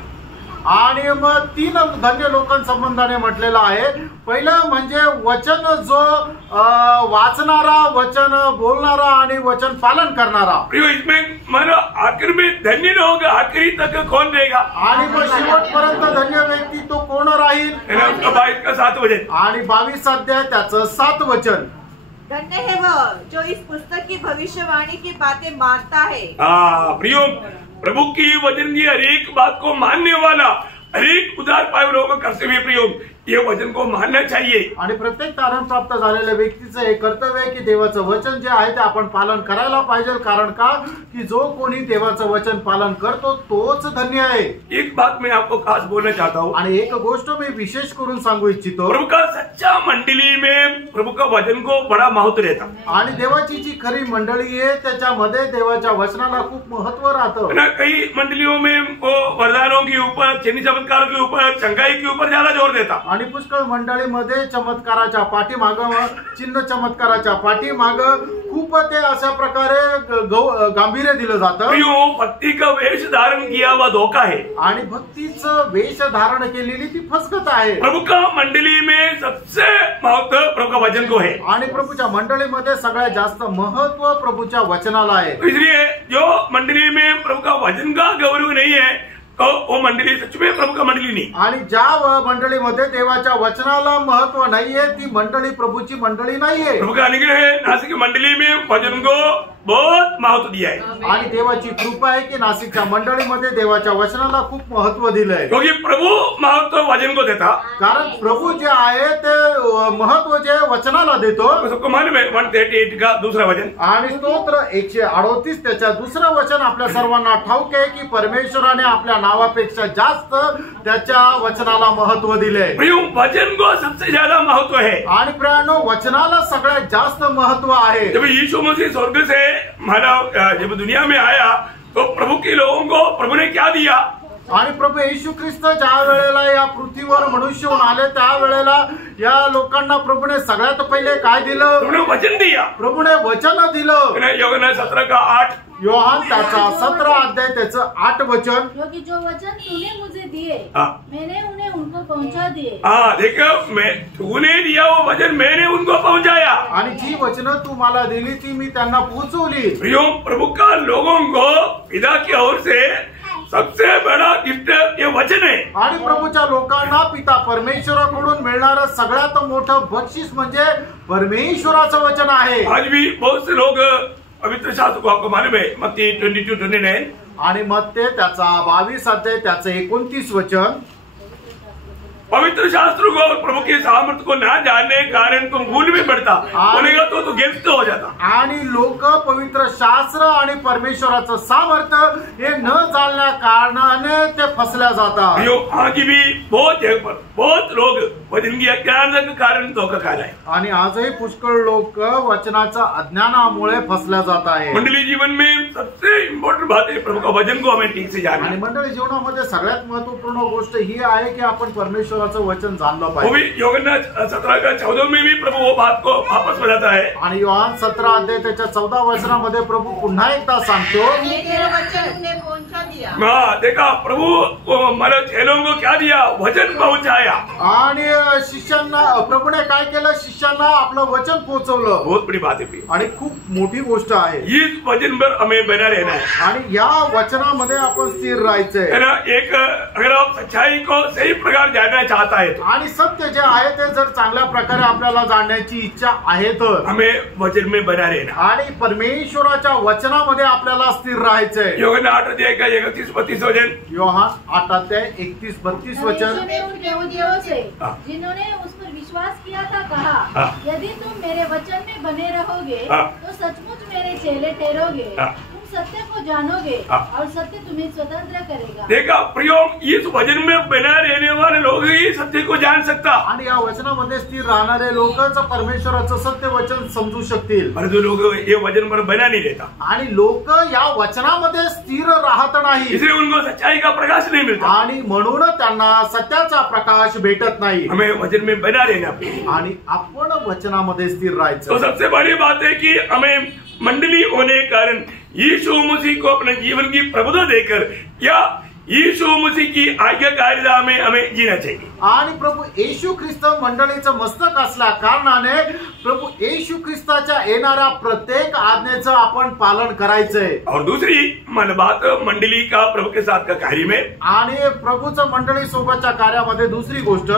आणि मग 3 धन्य लोकांसंबंधाने म्हटलेलं आहे। पहिलं म्हणजे वचन जो वाचणारा, वचन बोलणारा आणि वचन पालन करणारा। इसमें मानो आखिर में धन्य लोग आखिरी तक कौन रहेगा, आणि मग शेवटपर्यंत धन्य व्यक्ती तो कोण राहील, 22 का 7 वचन आणि 22 अध्याय त्याचं 7 वचन। धन्य है वो जो इस पुस्तक की भविष्यवाणी की बातें मानता है। प्रियो, प्रभु की वचन की हर एक बात को मानने वाला, हर एक उदार पाए लोगों का कर्तव्य प्रयोग ये वचन को मानना चाहिए। आणि प्रत्येक तारण प्राप्त झालेल्या व्यक्तीचं हे कर्तव्य आहे की देवाचं वचन जे आहे ते आपण पालन करायला पाहिजे। कारण का की जो कोणी देवाचं वचन पालन करतो तोच धन्य आहे। एक बात मैं आपको खास बोलना चाहता हूँ, आणि एक गोष्ट मी विशेष करून सांगू इच्छितो, प्रभु का सच्चा मंडली में प्रभु का वचन को बड़ा महत्व रहता। आणि देवाची जी खरी मंडळी आहे त्याच्यामध्ये देवाच्या वचनाला खूप महत्व राहतं। ना कई मंडलियों में वो वरदानों के ऊपर, चिन्ह चमत्कारों के ऊपर, चंगाई के ऊपर ज्यादा जोर देता। आणि पुष्कळ मंडळीमध्ये चमत्काराच्या पाठीमाग, चिन्ह चमत्काराच्या पाठीमाग खूप ते अशा प्रकारे गांभीर्य दिलं जातं। भक्ति का वेश धारण किया हुआ धोखा है, आणि भक्तीचं वेश धारण केलेली ती फसगत आहे। प्रभु का मंडली में सबसे महत्व प्रभु का वचन को है, आणि प्रभूच्या मंडळीमध्ये सगळ्यात जास्त महत्व प्रभूच्या वचनाला आहे। इसलिए जो मंडली में प्रभु का वचन का गौरव नहीं है तो वो मंडली सच में प्रभु का मंडली नहीं। आणि ज्या मंडळीमध्ये देवाच्या वचनाला महत्व नाहीये ती मंडळी प्रभूची मंडळी नाहीये। प्रभु का अनुग्रह है, नासिक मंडली में वचन को बहुत महत्व दिया है। आणि देवाची कृपा आहे की नाशिकच्या मंडळीमध्ये देवाच्या वचनाला खूप महत्व दिलंय। क्योंकि प्रभु महत्व वचन को देता, कारण प्रभू जे आहे ते महत्व जे वचनाला देतो। सबको मालूम है 138 का 2रा वचन, आणि स्तोत्र 138 त्याच्या 2रं वचन आपल्या सर्वांना ठाऊक आहे की परमेश्वराने आपल्या नावापेक्षा जास्त त्याच्या वचनाला महत्व दिले। वचन को सबसे ज्यादा महत्व है। आणि प्रियानो, वचनाला सगळ्यात जास्त महत्व आहे। जब यीशु मसीह स्वर्ग से मानव जब दुनिया में आया तो प्रभु के लोगों को प्रभु ने क्या दिया, आणि प्रभू येशू ख्रिस्त ज्या वेळेला या पृथ्वीवर मनुष्य होऊन आले त्या वेळेला या लोकांना प्रभूने सगळ्यात पहिले काय दिलं, प्रभुने वचन दिया। प्रभूने वचन दिलं। यूहन्ना 17 का 8, योहान त्याचा 17 अध्याय त्याचं 8 वचन, क्योंकि जो वचन तूने मुझे दिए मैंने उन्हें उनको पहुंचा दिए। देखो, मैं तूने दिया वो वचन मैंने उनको पहुंचाया। आणि जी वचन तू मला दिली ती मी त्यांना पोहोचवली। प्रभु का लोगों को पिता की ओर से सबसे बड़ा गिफ्ट ये वचन है। आणि प्रभूच्या लोकांना पिता परमेश्वराकडून मिळणारं सगळ्यात मोठं बक्षीस म्हणजे परमेश्वराचं वचन आहे। आज भी बहुत से लोग पवित्र शास्त्र को आपको मालूम है, मत्ती 22:29, आणि मग ते त्याचा 22 अध्याय त्याचं 29 वचन, पवित्र शास्त्र को और प्रभु के सामर्थ्य को ना जानने के कारण तुम भूल में पड़ता, बोलेगा तो गिल्ट हो जाता। आणि लोक पवित्र शास्त्र आणि परमेश्वराचं सामर्थ्य हे न जाणल्या कारणाने ते फसल्या जातात। आज भी बहुत जगह पर बहुत लोग वचन की अज्ञान के कारण धोखा खा रहे हैं। आणि आजही पुष्कळ लोक वचनाच्या अज्ञानामुळे फसल्या जात आहे। मंडली जीवन में सबसे इम्पोर्टेंट बात है प्रभु का वचन को हमें ठीक से जानना। आणि मंडळी जीवनामध्ये सगळ्यात महत्वपूर्ण गोष्ट ही आहे की आपण परमेश्वराचं वचन जाणलं पाहिजे। यूहन्ना 17 का 14 में भी प्रभु वो बात को वापस बताता है। आणि योहान 17 अध्याय त्याच्या 14 वचनामध्ये प्रभु पुन्हा एकदा सांगतो, देखा प्रभु मतलब चेलों को क्या दिया, वचन पहुंचाया। आणि शिष्यांना प्रभूने काय केलं, शिष्यांना आपलं वचन पोहोचवलं. बहुत बड़ी बात है आणि खूप मोठी गोष्ट आहे. इस वचन पर हमें बना रहना है आणि या वचनामध्ये आपण स्थिर राहायचंय. एक अगर आप सच्चाई को सही प्रकार जानना चाहता है आणि सत्य जे आहे ते जर चांगल्या प्रकारे आपल्याला जाणण्याची इच्छा आहे तर हमें वचन में बना रहना. आणि परमेश्वराच्या वचनामध्ये आपल्याला स्थिर राहायचंय. योग 8 अध्याय का 31-32 वचन. योहान 8 अध्याय 31-32 वचन. जिन्होंने उस पर विश्वास किया था कहा, यदि तुम मेरे वचन में बने रहोगे तो सचमुच मेरे चेले ठहरोगे, तुम सत्य को जानोगे और सत्य तुम्हें स्वतंत्र करेगा. देखा प्रियो, इस वचन में बना रहने वाले लोग ही सत्य को जान सकता. आणि या वचनामध्ये स्थिर राहणारे लोकच परमेश्वराचं सत्य वचन समजू शकतील. पर जो लोग ये वचन पर बना नहीं रहता, आणि लोक या वचनामध्ये स्थिर राहत नाही, इसलिए उनको सच्चाई का प्रकाश नहीं मिलता. आणि म्हणून त्यांना सत्याचा प्रकाश भेटत नाही. हमें वचन में बना रहना. आणि आपण वचनामध्ये स्थिर राहायचं. तो सबसे बड़ी बात है कि हमें मंडली होने के कारण यीशु मसीह को अपने जीवन की प्रभुता देकर या यीशु मसीह की आज्ञाकारिता में हमें जीना चाहिए. आणि प्रभू येशू ख्रिस्त मंडळीचं मस्तक असल्या कारणाने प्रभू येशू ख्रिस्ताच्या येणाऱ्या प्रत्येक आज्ञेचं आपण पालन करायचंय. और दूसरी बात मंडली का प्रभु के साथ का कार्य में, आणि प्रभूचं मंडळी सोबतच्या कार्यामध्ये दुसरी गोष्ट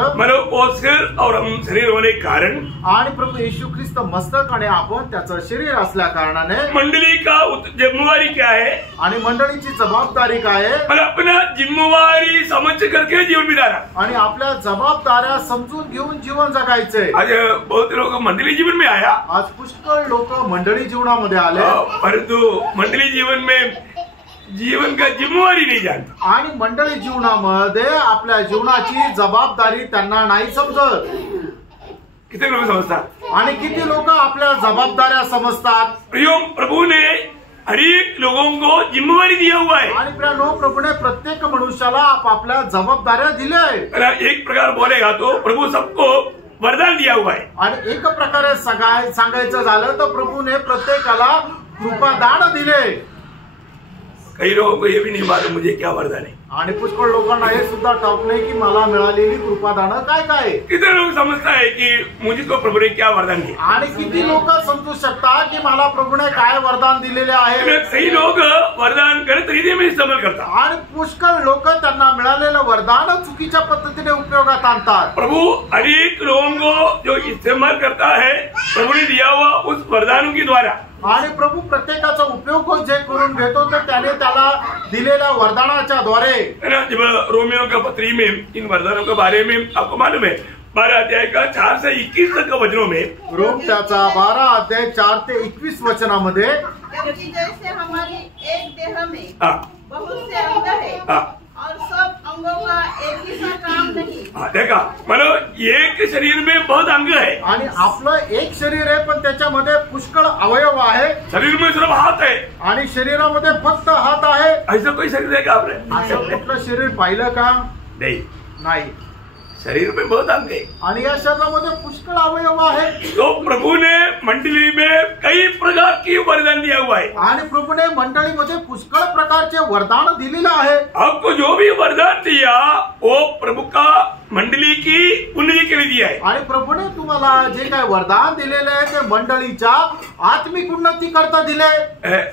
वो सिर और हम शरीर होने के कारण, आणि प्रभू येशू ख्रिस्त मस्तक आणि आपण त्याचं शरीर असल्या कारणाने मंडली का जिम्मेवारी क्या है, आणि मंडळीची जबाबदारी काय आहे, अपना जिम्मेवारी समझ करके जीवन बिताना. आणि आपल्या जबाबदाऱ्या समजून घेऊन जीवन जगायचंय. आज बहुत लोग मंडली जीवन में आया, आज पुष्कळ लोक मंडळी जीवनामध्ये आले, परंतु मंडली जीवन में जीवन का जिम्मेवारी नहीं जानता. आणि मंडळी जीवनामध्ये आपल्या जीवनाची जबाबदारी त्यांना नाही समजत. कितने लोग समझतात, आणि किती लोक आपल्या जबाबदाऱ्या समजतात. प्रभु ने हर एक लोगों को जिम्मेवारी दिया हुआ है. आणि प्रभूने प्रत्येक मनुष्याला आपापल्या जबाबदाऱ्या दिल्या आहेत. एक प्रकार बोलेगा तो प्रभु सबको वरदान दिया हुआ है. आणि एक प्रकारे सांगायचं झालं तर प्रभूने प्रत्येकाला कृपादान दिले. कई लोगों को ये भी नहीं मालूम मुझे क्या वरदान है. आणि पुष्कळ लोकांना हे सुद्धा ठाऊक नाही की मला मिळालेली कृपादान काय काय. कितने लोग समजता है कि मुझे तो प्रभु ने क्या वरदान दिया. आणि किती लोक समजू शकतात की मला प्रभूने काय वरदान दिलेले आहे. कई लोग वरदान गलत रीति में इस्तेमाल करतात. आणि पुष्कळ लोक त्यांना मिळालेलं वरदान चुकीच्या पद्धतीने उपयोगात आणतात. प्रभु अनेक लोगों को जो इस्तेमाल करता है प्रभु ने दिया हुआ उस वरदानों के द्वारा, आणि प्रभू प्रत्येकाचा उपयोग जे करून घेतो तर त्याने त्याला दिलेल्या वरदानाच्या द्वारे. जब रोमियो का पत्री में इन वरदानों के बारे में आपको मालूम है 12 अध्याय का 4 से 21 तक वचनों में, रोम त्याचा 12 अध्याय 4 ते 21 वचनामध्ये, क्योंकि जैसे हमारी एक देह में बहुत से अंग है और सब अंगों का एक ही सा काम नहीं. देखा, मतलब एक शरीर में बहुत अंग है. आणि आपलं एक शरीर आहे पण त्याच्यामध्ये पुष्कळ अवयव आहे. शरीर में सिर्फ हाथ है, आणि शरीरामध्ये फक्त हात आहे. ऐसा कोई शरीर है का आपने? असं कुठलं शरीर पाहिलं का? नाही. शरीर में बहुत अंग है आणि या शरीरामध्ये पुष्कळ अवयव आहे. तो प्रभु ने मंडली में कई प्रकार की वरदान दिया हुआ है. आणि प्रभूने मंडळीमध्ये पुष्कळ प्रकारचे वरदान दिलेले आहे. आपको जो भी वरदान दिया वो प्रभु का मंडली की उन्नति के लिए दिया है. आणि प्रभूने तुम्हाला जे काय वरदान दिलेले आहे ते मंडळीच्या आत्मिक उन्नती करता दिले.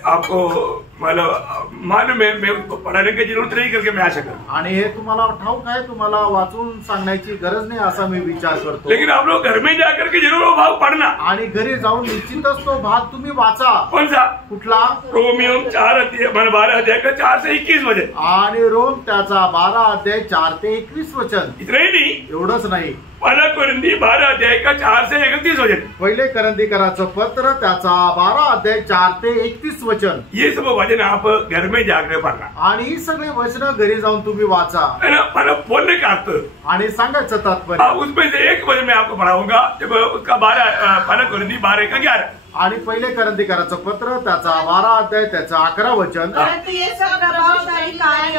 आपको मालूम है, मैं उसको पढ़ाने की जरूरत नहीं करके मैं आशा करता. आणि हे तुम्हाला ठाऊक आहे, तुम्हाला वाचून सांगण्याची गरज नाही असा मी विचार करतो. लेकिन आप लोग घर में जाकर के जरूर वो भाग पढ़ना. आणि घरी जाऊन निश्चितच तो भाग तुम्ही वाचा. कौन सा? कुठला? रोमियो 4 अध्याय 12 अध्याय का 4 से 21 वचन. आणि रोम त्याचा 12 अध्याय 4 ते 21 वचन. इतना ही नहीं, एवढंच नाही, पहला कोरिन्थी 12 अध्याय का 4 से 31 वचन. पहिले करंथीकराचं पत्र त्याचा 12 अध्याय 4 ते 31 वचन. ये सब वचन आप घर में जाकर पढ़ना. आणि ही सगळी वचनं घरी जाऊन तुम्ही वाचा. मतलब बोलने का अर्थ आणि सांगायचं तात्पर्य. उसमें से एक वचन मैं आपको पढ़ाऊंगा, जब उसका 12 कोरिन्थी 12 का 11. आणि पहिले करंथीकराचं पत्र त्याचा 12 अध्याय त्याचं 11 वचन. परंतु ये सब प्रभावशाली कार्य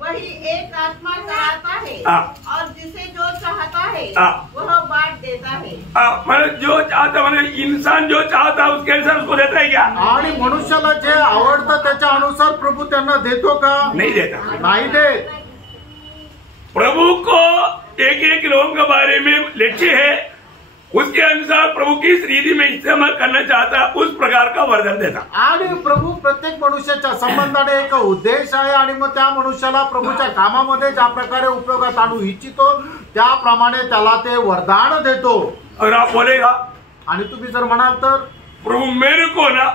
वही एक आत्मा कराता है और जिसे जो चाहता है वह बांट देता है. मतलब जो चाहता, मतलब इंसान जो चाहता उसके अनुसार उसको देता है क्या? आणि मनुष्याला जे आवडतं त्याच्या अनुसार प्रभू त्यांना देतो का? नहीं देता. नाही देत. प्रभु को एक एक लोगों के बारे में लक्ष्य है, उसके अनुसार प्रभु किस रीति में इस्तेमाल करना चाहता है उस प्रकार का वरदान देता। आणि प्रभू प्रत्येक मनुष्याच्या संबंधाने एक उद्देश आहे आणि मग त्या मनुष्याला प्रभूच्या कामामध्ये ज्या प्रकारे उपयोगात आणू इच्छितो त्याप्रमाणे त्याला ते वरदान देतो। अगर आप बोलेगा आणि तुम्ही जर म्हणाल तर प्रभु मेरे को ना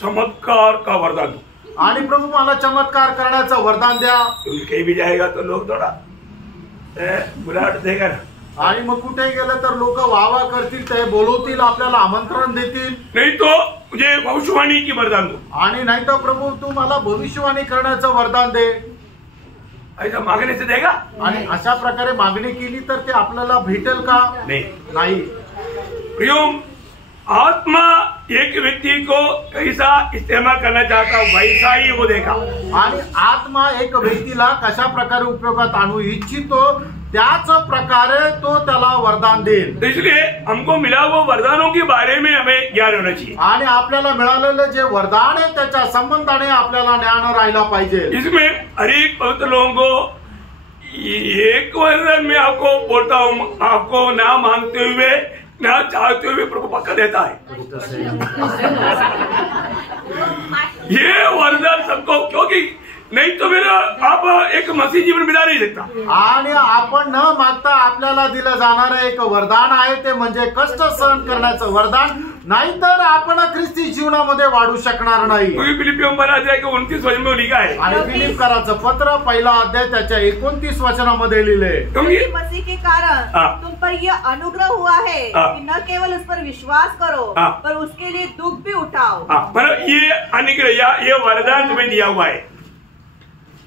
चमत्कार का वरदान दो, आणि प्रभू मला चमत्कार करण्याचं वरदान द्या, क्योंकि कहीं भी जाएगा तो लोग थोड़ा बुलाहट देगा ना, आणि मग कुठे गेलं तर लोक वाहवा करतील, ते बोलवतील, आपल्याला आमंत्रण देतील। नहीं तो मुझे भविष्यवाणी की वरदान दो, आणि नाही तर प्रभू तू मला भविष्यवाणी करण्याचं वरदान दे, ऐसा मांगने से देगा? आणि अशा प्रकारे मागणी केली तर ते आपल्याला भेटेल का? नाही। प्रियोम, आत्मा एक व्यक्ति को कैसा इस्तेमाल करना चाहता है वैसा ही वो देगा। आणि आत्मा एक व्यक्तीला कशा प्रकारे उपयोगात आणू इच्छितो त्याच प्रकारे तो त्याला वरदान देईल। इसलिए हमको मिला वो वरदानों के बारे में हमें ज्ञान होना चाहिए। आणि आपल्याला मिळालेलं जे वरदान आहे त्याच्या संबंधाने आपल्याला ज्ञान राहिला पाहिजे। इसमें हर एक पवित्र लोगों को एक वरदान में आपको बोलता हूँ, आपको ना मांगते हुए ना चाहते हुए प्रभु पक्का देता है। ये वरदान सबको, क्योंकि नहीं तो मेरा आप एक मसीह जीवन बिता नहीं सकता। आणि आपण न मागता आपल्याला दिलं जाणारं एक वरदान आहे ते म्हणजे कष्ट सहन करण्याचं वरदान, नाहीतर आपण ख्रिस्ती जीवनामध्ये वाढू शकणार नाही। फिलिपियों 29 वचन में लिखा है, आणि फिलिपकराचं पत्र पहिला अध्याय त्याच्या 29 वचनामध्ये लिहिले, क्योंकि मसीह के कारण हाँ। तुम पर यह अनुग्रह हुआ है हाँ। कि न केवल उस पर विश्वास करो हाँ। पर उसके लिए दुख भी उठाओ। मतलब ये अनुग्रह या ये वरदान तुम्हें दिया हुआ है,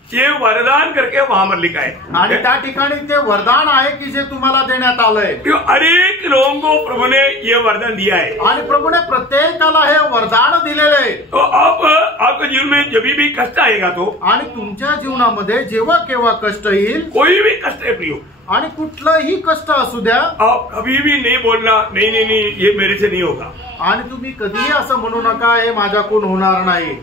ये वरदान करके वहां पर लिखा है। आणि त्या ठिकाणी ते वरदान आहे की जे तुम्हाला देण्यात आलंय। हर एक लोगों को प्रभु ने ये वरदान दिया है आणि प्रभूने प्रत्येकाला हे वरदान दिलेले। तो आप आपके जीवन में जब भी कष्ट आएगा तो, आणि तुमच्या जीवनामध्ये जेव्हा केव्हा कष्ट येईल, कोई भी कष्ट है प्रियो, आणि कुठलंही कष्ट असू द्या, आप कभी भी नहीं बोलना नहीं नहीं नहीं ये मेरे से नहीं होगा, आणि तुम्ही कधीही असं म्हणू नका हे माझ्याकडून होणार नाही,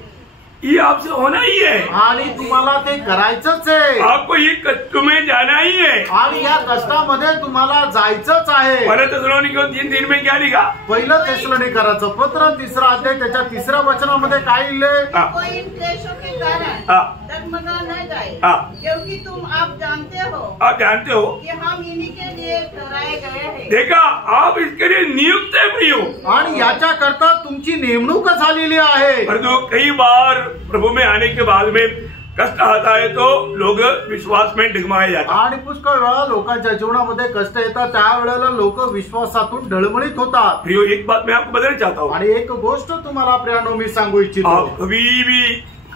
ये आपसे होना ही है। आणि तुम्हाला ते करायचंच आहे, आपको ये कष्ट में जाना ही है, आणि या कष्टामध्ये तुम्हाला जायचंच आहे। पहले थिस्सलुनीकियों 3:3 में क्या लिखा? पहिलं थिस्सलुनीकराचं पत्र 3रा अध्याय त्याच्या 3ऱ्या वचनामध्ये काय लिहिले? कोई इन क्लेशों के कारण डगमगा न जाए, क्योंकि तुम आप जानते हो कि हम इन्हीं के लिए ठहराए गए हैं। देखा, आप इसके लिए नियुक्त है प्रियो, आणि याच्या करता तुमची नेमणूक झालेली आहे। परंतु कई बार प्रभु में आने के बाद में कष्ट आता है तो लोग विश्वास में डगमगाए जाते हैं। आणि पुष्कळ वेळा लोकांच्या जीवनामध्ये कष्ट येतात त्यावेळेला लोक विश्वासातून डळमळीत होतात। प्रियो, एक बात मैं आपको बताना चाहता हूँ, आणि एक गोष्ट तुम्हाला प्रियानो मी सांगू इच्छितो, आप कभी भी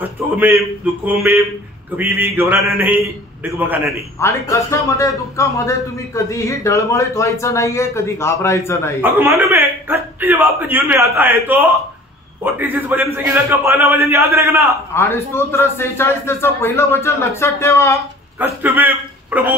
कष्टों में दुखों में कभी भी घबराना नहीं, डगमगाना नहीं। आणि कष्टामध्ये दुःखामध्ये तुम्ही कधीही डळमळीत व्हायचं नाहीये, कधी घाबरायचं नाही। आपको मालूम है, कष्ट जब आपके जीवन में आता है तो 46 वचन संगीता का पहला वचन याद रखना, आणि स्तोत्र 46 त्याचं पहिलं वचन लक्षात ठेवा, कष्ट में प्रभु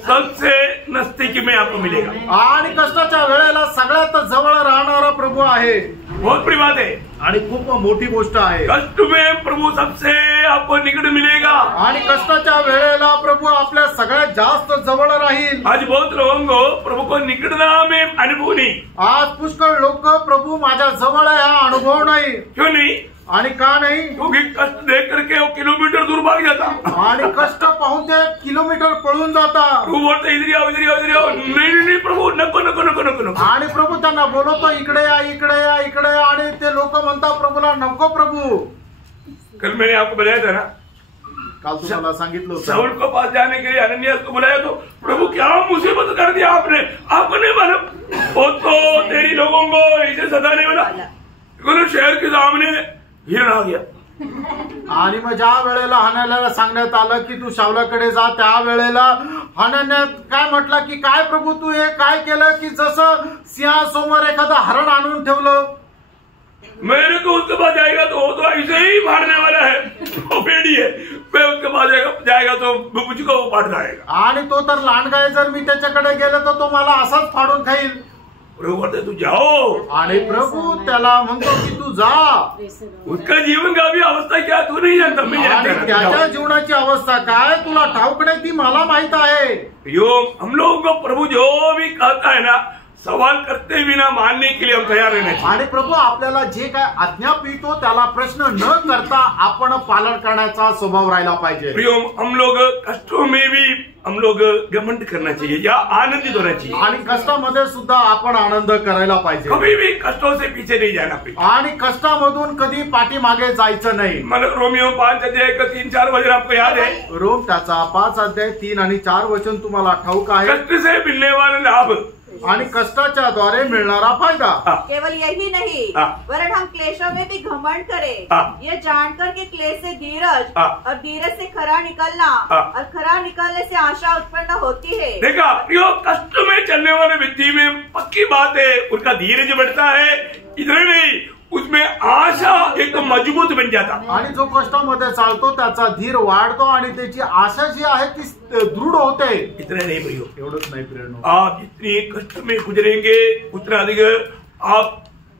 सबसे नजदीक में आपको मिलेगा। आणि कष्टाच्या वेळेला सगळ्यात जवळ राहणारा प्रभू आहे। बहुत बड़ी बात है, आणि खूप मोठी गोष्ट आहे। कष्ट में प्रभु सबसे आपको निकट मिलेगा, आणि कष्टाच्या वेळेला प्रभू आपल्या सगळ्यात जास्त जवळ राहील। आज बहुत लोगों को प्रभु को निकटता में अनुभव नहीं। आज पुष्कळ लोक प्रभू माझ्या जवळ आहे हा अनुभव नाही। क्यों नहीं? आणि का नाही? क्योंकि कष्ट देख करके वो किलोमीटर दूर भाग जाता, आणि कष्ट पाहून ते किलोमीटर पळून जाता। प्रभु बोलते इधर आओ इधर आओ इधर आओ, नहीं नहीं प्रभु नको नको नको नको नको। आणि प्रभू त्यांना बोलवतो इकडे या इकडे या इकडे या, आणि ते लोक म्हणतात प्रभूला नको प्रभू। कल मैंने आपको बताया था ना, काल तुम्हाला सांगितलं होतं, शाऊल को पास जाने के लिए अननियास को बुलाया तो प्रभु क्या मुसीबत कर दिया आपने, आपको नहीं मालूम वो तो तेरी लोगों को ऐसे सताने वाला, शहर के सामने हिरण आ गया। आणि मग ज्या वेळेला हनन्याला सांगण्यात आलं की तू शाऊलाकडे जा, त्या वेळेला हनन्या काय म्हटलं की काय प्रभू तू हे काय केलं की जसं सिंहासमोर एखादं हरण आणून ठेवलं, मेरे को उसके पास जाएगा तो वो तो ऐसे ही मारने वाला है, वो भेड़ी है, मैं उसके पास जाएगा तो मुझको वो फाड़ जाएगा। आणि तो तर लांडगा आहे, जर मी त्याच्याकडे गेलो तर तो मला असाच फाडून खाईल। प्रभु बोलते तू जाओ, आणि प्रभू त्याला म्हणतो की तू जा. उसका जीवन का भी अवस्था क्या तू नहीं जानता, मैं आणि जानता त्याच्या जीवनाची अवस्था काय तुला ठाऊक नाही, ती मला माहित आहे. हम लोगों को प्रभु जो भी कहता है ना, सवाल करते बिना मानने के लिए हम तैयार रहना चाहिए. आणि प्रभू आपल्याला जे काय आज्ञा पितो त्याला प्रश्न न करता आपण पालन करण्याचा स्वभाव राहिला पाहिजे. प्रियो, हम लोग कष्टों में भी हम लोग घमंड करना चाहिए या आनंदित होना चाहिए. आणि कष्टामध्ये सुद्धा आपण आनंद करायला पाहिजे. कभी भी कष्टों से पीछे नहीं जाना चाहिए. आणि कष्टामधून कधी पाठीमागे जायचं नाही. मतलब रोमियो 5:3-4 वचन आपको याद है. रोम त्याचा 5:3 आणि 4 वचन तुम्हाला ठाऊक आहे. कष्ट से मिलने वाला लाभ आणि कष्टाच्या द्वारे मिळणारा फायदा. केवल यही नहीं, वरन हम क्लेशों में भी घमंड करें, ये जानकर कि क्लेश से धीरज और धीरज से खरा निकलना और खरा निकलने से आशा उत्पन्न होती है. देखा प्रियो, कष्ट में चलने वाले व्यक्ति में पक्की बात है उनका धीरज बढ़ता है. इधर नहीं, उसमें आशा एक तो मजबूत बन जाता. आणि जो कष्टामध्ये चालतो त्याचा धीर वाढतो आणि त्याची आशा जी आहे ती दृढ होते. इतना नहीं प्रियो, एवढंच नाही प्रेरणा, आप जितनी कष्ट में गुजरेंगे उतना अधिक आप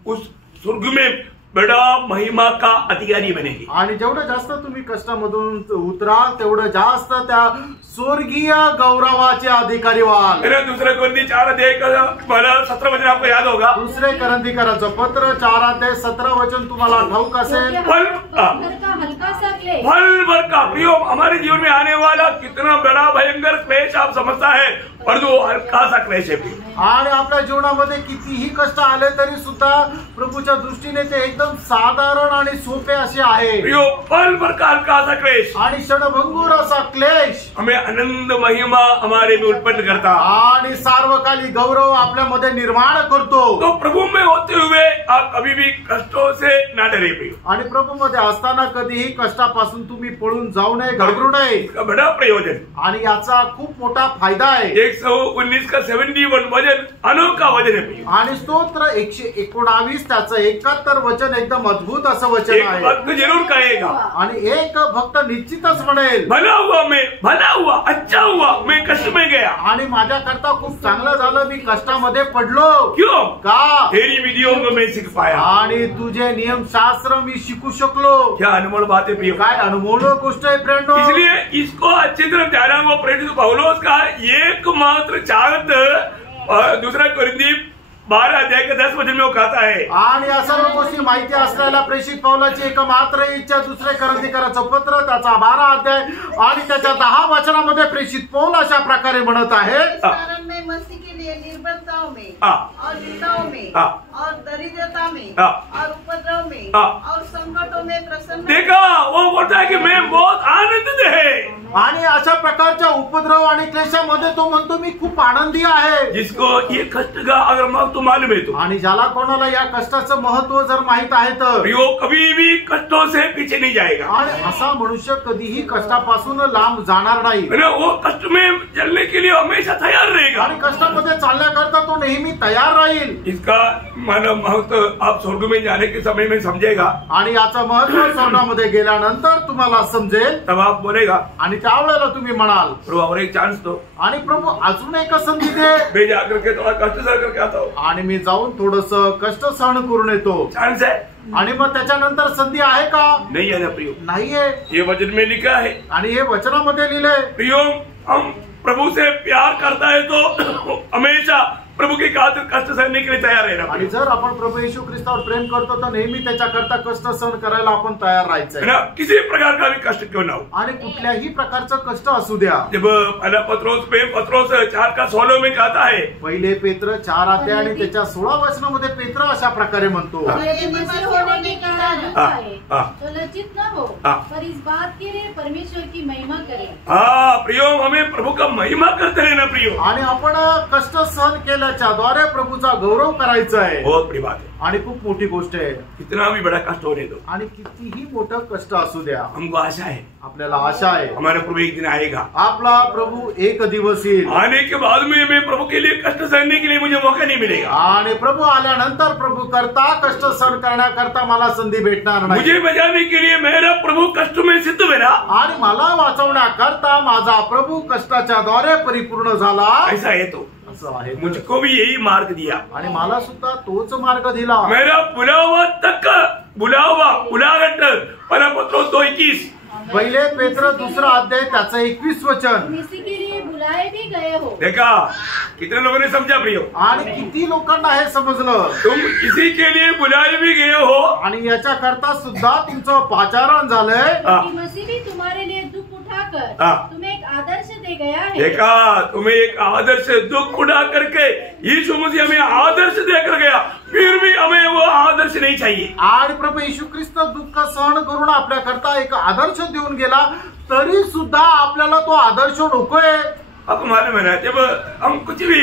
उस स्वर्ग में बड़ा महिमा का अधिकारी बनेंगे. आणि जेवढं जास्त तुम्ही कष्टामधून उतराल तेवढं जास्त त्या स्वर्गीय गौरवाचे अधिकारी व्हाल. दूसरा कोरिंथी 4:17 वचन आपको याद होगा. दुसरे करंथीकरांचं पत्र 4:17 वचन तुम्हाला ठाऊक असेल. फल हल्का सा क्लेश, फल भर का प्रियो, हमारे जीवन में आने वाला कितना बड़ा भयंकर क्लेश आप समझता है, और जो हल्का सा क्लेश है. आणि आपल्या जीवनामध्ये कितीही कष्ट आले तरी सुद्धा प्रभूच्या दृष्टीने ते एकदम साधारण आणि सोपे असे आहे. प्रियो, फल भर का हल्का सा क्लेश आणि क्षणभंगूर असा क्लेश हमें आनंद महिमा हमारे में उत्पन्न करता आणि सार्वकालिक गौरव आपल्यामध्ये निर्माण करतो. तो प्रभु में होते हुए आप कभी भी कष्टों से ना डरे. प्रियो, आणि प्रभूमध्ये असताना कधीही कष्टापासून तुम्ही पळून जाऊ नये, घाबरू नये. इसका बड़ा प्रयोजन आणि याचा खूप मोठा फायदा आहे. 119 का 71 वचन अनोखा वचन है. आणि स्तोत्र 119 त्याचं 71 वचन एकदम अद्भुत असं वचन एक आहे. भक्त जरूर कहेगा, आणि एक भक्त निश्चितच म्हणेल, भला हुआ मैं, भला हुआ, अच्छा हुआ मैं कष्ट में गया. आणि माझ्या करता खूप चांगलं झालं मी कष्टामध्ये पडलो. क्यों? का? तेरी विधियों को मैं सीख पाया. आणि तुझे नियमशास्त्र मी शिकू शकलो. क्या अनमोल बात है प्रियो. काय अनमोल गोष्ट आहे फ्रेंड. इसलिए इसको अच्छी तरह ध्यान वो प्रेरित पौलुस का एकमात्र चाहत दूसरा कोरिन्थी 12:10 वचन में वो कहता है. आणि या सर्व गोष्टी माहिती असलेल्या प्रेषित पौलाची एक मात्र इच्छा दुसरे करंथीकरांचं पत्र त्याचा 12 अध्याय आणि त्याच्या 10 वचनामध्ये प्रेषित पौल अशा प्रकारे म्हणत आहे. कारण मैं मसीह के लिए निर्बलताओं में और निंदाओं में और दरिद्रता में और उपद्रव में और संकटों में प्रसन्न. देखा, वो बोलता है कि मैं बहुत आनंदित है. आणि अशा प्रकारच्या उपद्रव आणि क्लेशामध्ये तो म्हणतो मी खूप आनंदी आहे. जिसको ये कष्ट का अगर महत्व मालूम है तो, आणि ज्याला कोणाला या कष्टाचं महत्व जर माहित आहे तर वो कभी भी कष्टों से पीछे नहीं जाएगा. आणि असा मनुष्य कधीही कष्टापासून लांब जाणार नाही. वो कष्ट में चलने के लिए हमेशा तैयार रहेगा. आणि कष्टामध्ये चालण्याकरता तो नेहमी तयार राहील. इसका मानव महत्व आप स्वर्ग में जाने के समय में समझेगा. आणि याचं महत्व स्वर्गामध्ये गेल्यानंतर तुम्हाला समजेल. तब आप बोलेगा, आणि त्यावेळेला तुम्ही म्हणाल प्रभु और एक चांस दो. आणि प्रभू अजून एक संधी दे. मैं जाकर के थोड़ा कष्ट सहन करके आता हूँ. आणि मी जाऊन थोडस कष्ट सहन करून येतो. चांस है? आणि मग त्याच्यानंतर संधी आहे का? नहीं है ना प्रियो. नाहीये. ये वचन में लिखा है. आणि हे वचनामध्ये लिहिलंय. प्रियो, हम प्रभु से प्यार करता है तो हमेशा प्रभु की खातिर कष्ट सहने के लिए तैयार रहना. आणि जर आपण प्रभू येशू ख्रिस्तावर प्रेम करतो तर नेहमी त्याच्याकरता कष्ट सहन करायला आपण तयार राहायचंय. ना किसी प्रकार का भी कष्ट क्यों ना हो. आणि कुठल्याही प्रकारचं कष्ट असू द्या. जब पहला पत्रोस 4:16 में कहता है, पहिले पेत्र 4 अध्याय आणि त्याच्या 16 वचनामध्ये पेत्र अशा प्रकारे म्हणतो, यदि मसीह होने के कारण दुख आए तो लज्जित न हो, पर इस बात के लिए परमेश्वर की महिमा करें. प्रियो, हमें प्रभु का महिमा करते रहना प्रियो. आणि आपण कष्ट सहन केल्याच्या द्वारे प्रभूचा गौरव करायचा आहे. बहुत बड़ी बात है. आणि खूप मोठी गोष्ट आहे. कितना भी बड़ा कष्ट होने दो. आणि कितीही मोठं कष्ट असू द्या, हमको आशा है, आपल्याला आशा आहे हमारा प्रभु एक दिन आएगा. आपला प्रभू एक दिवस येईल. आने के बाद में मैं प्रभु के लिए कष्ट सहने के लिए मुझे मौका नहीं मिलेगा. आणि प्रभू आल्यानंतर प्रभू करता कष्ट सहन करण्याकरता मला संधी भेटणार नाही. मुझे बचाने के लिए मेरा प्रभु कष्ट में सिद्ध बना. आणि मला वाचवण्याकरता माझा प्रभू कष्टाच्या द्वारे परिपूर्ण झाला. ऐसा है तो असं आहे. मुझको भी यही मार्ग दिया आणि मला सुद्धा तोच मार्ग दिला. मेरा बुलावा तक बुलावा उलागट पहला पत्रोस 2:21 पहिले पेत्र 2 अध्याय त्याचं 21 वचन. इसी के लिए बुलाए भी गए हो. देखा कितने लोगों ने समझा प्रियो? आणि किती लोकांना हे समजलं. तुम इसी के लिए बुलाए भी गए हो आणि याच्या करता सुद्धा तुमचं पाचारण झालंय. कि मसीह भी तुम्हारे लिए दुख उठाकर तुम्हें एक आदर्श दे गया है. देखा तुम्हें एक आदर्श दुख उठा करके यीशु मसीह हमें आदर्श देकर गया, फिर भी हमें वो आदर्श नहीं चाहिए. आणि प्रभू येशू ख्रिस्त दुःख सहन करून आपल्या करता एक आदर्श देऊन गेला, तरी सुद्धा आपल्याला तो आदर्श नकोय. आपको मालूम है ना, जब हम कुछ भी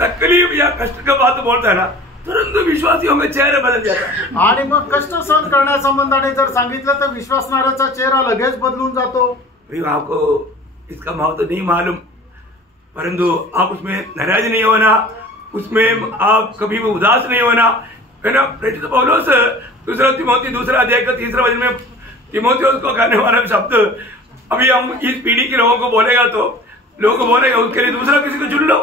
तकलीफ या कष्ट का बात बोलते हैं ना, तुरंत विश्वासियों में चेहरा बदल जाता है. आणि मग कष्ट सहन करण्यासंबंधाने जर सांगितलं तर विश्वासणाऱ्याचा चेहरा लगेच बदलून जातो. आपको इसका भाव तो नहीं मालूम, परंतु आप उसमें नाराज नहीं होना, उसमें आप कभी भी उदास नहीं होना, है ना. प्रेरित पौलुस 2 तिमोथी 2 अध्याय का 3 वचन में तिमोथियुस को कहने वाला शब्द अभी हम इस पीढ़ी के लोगों को बोलेगा तो लोग बोलेगा उसके लिए दूसरा किसी को चुन लो.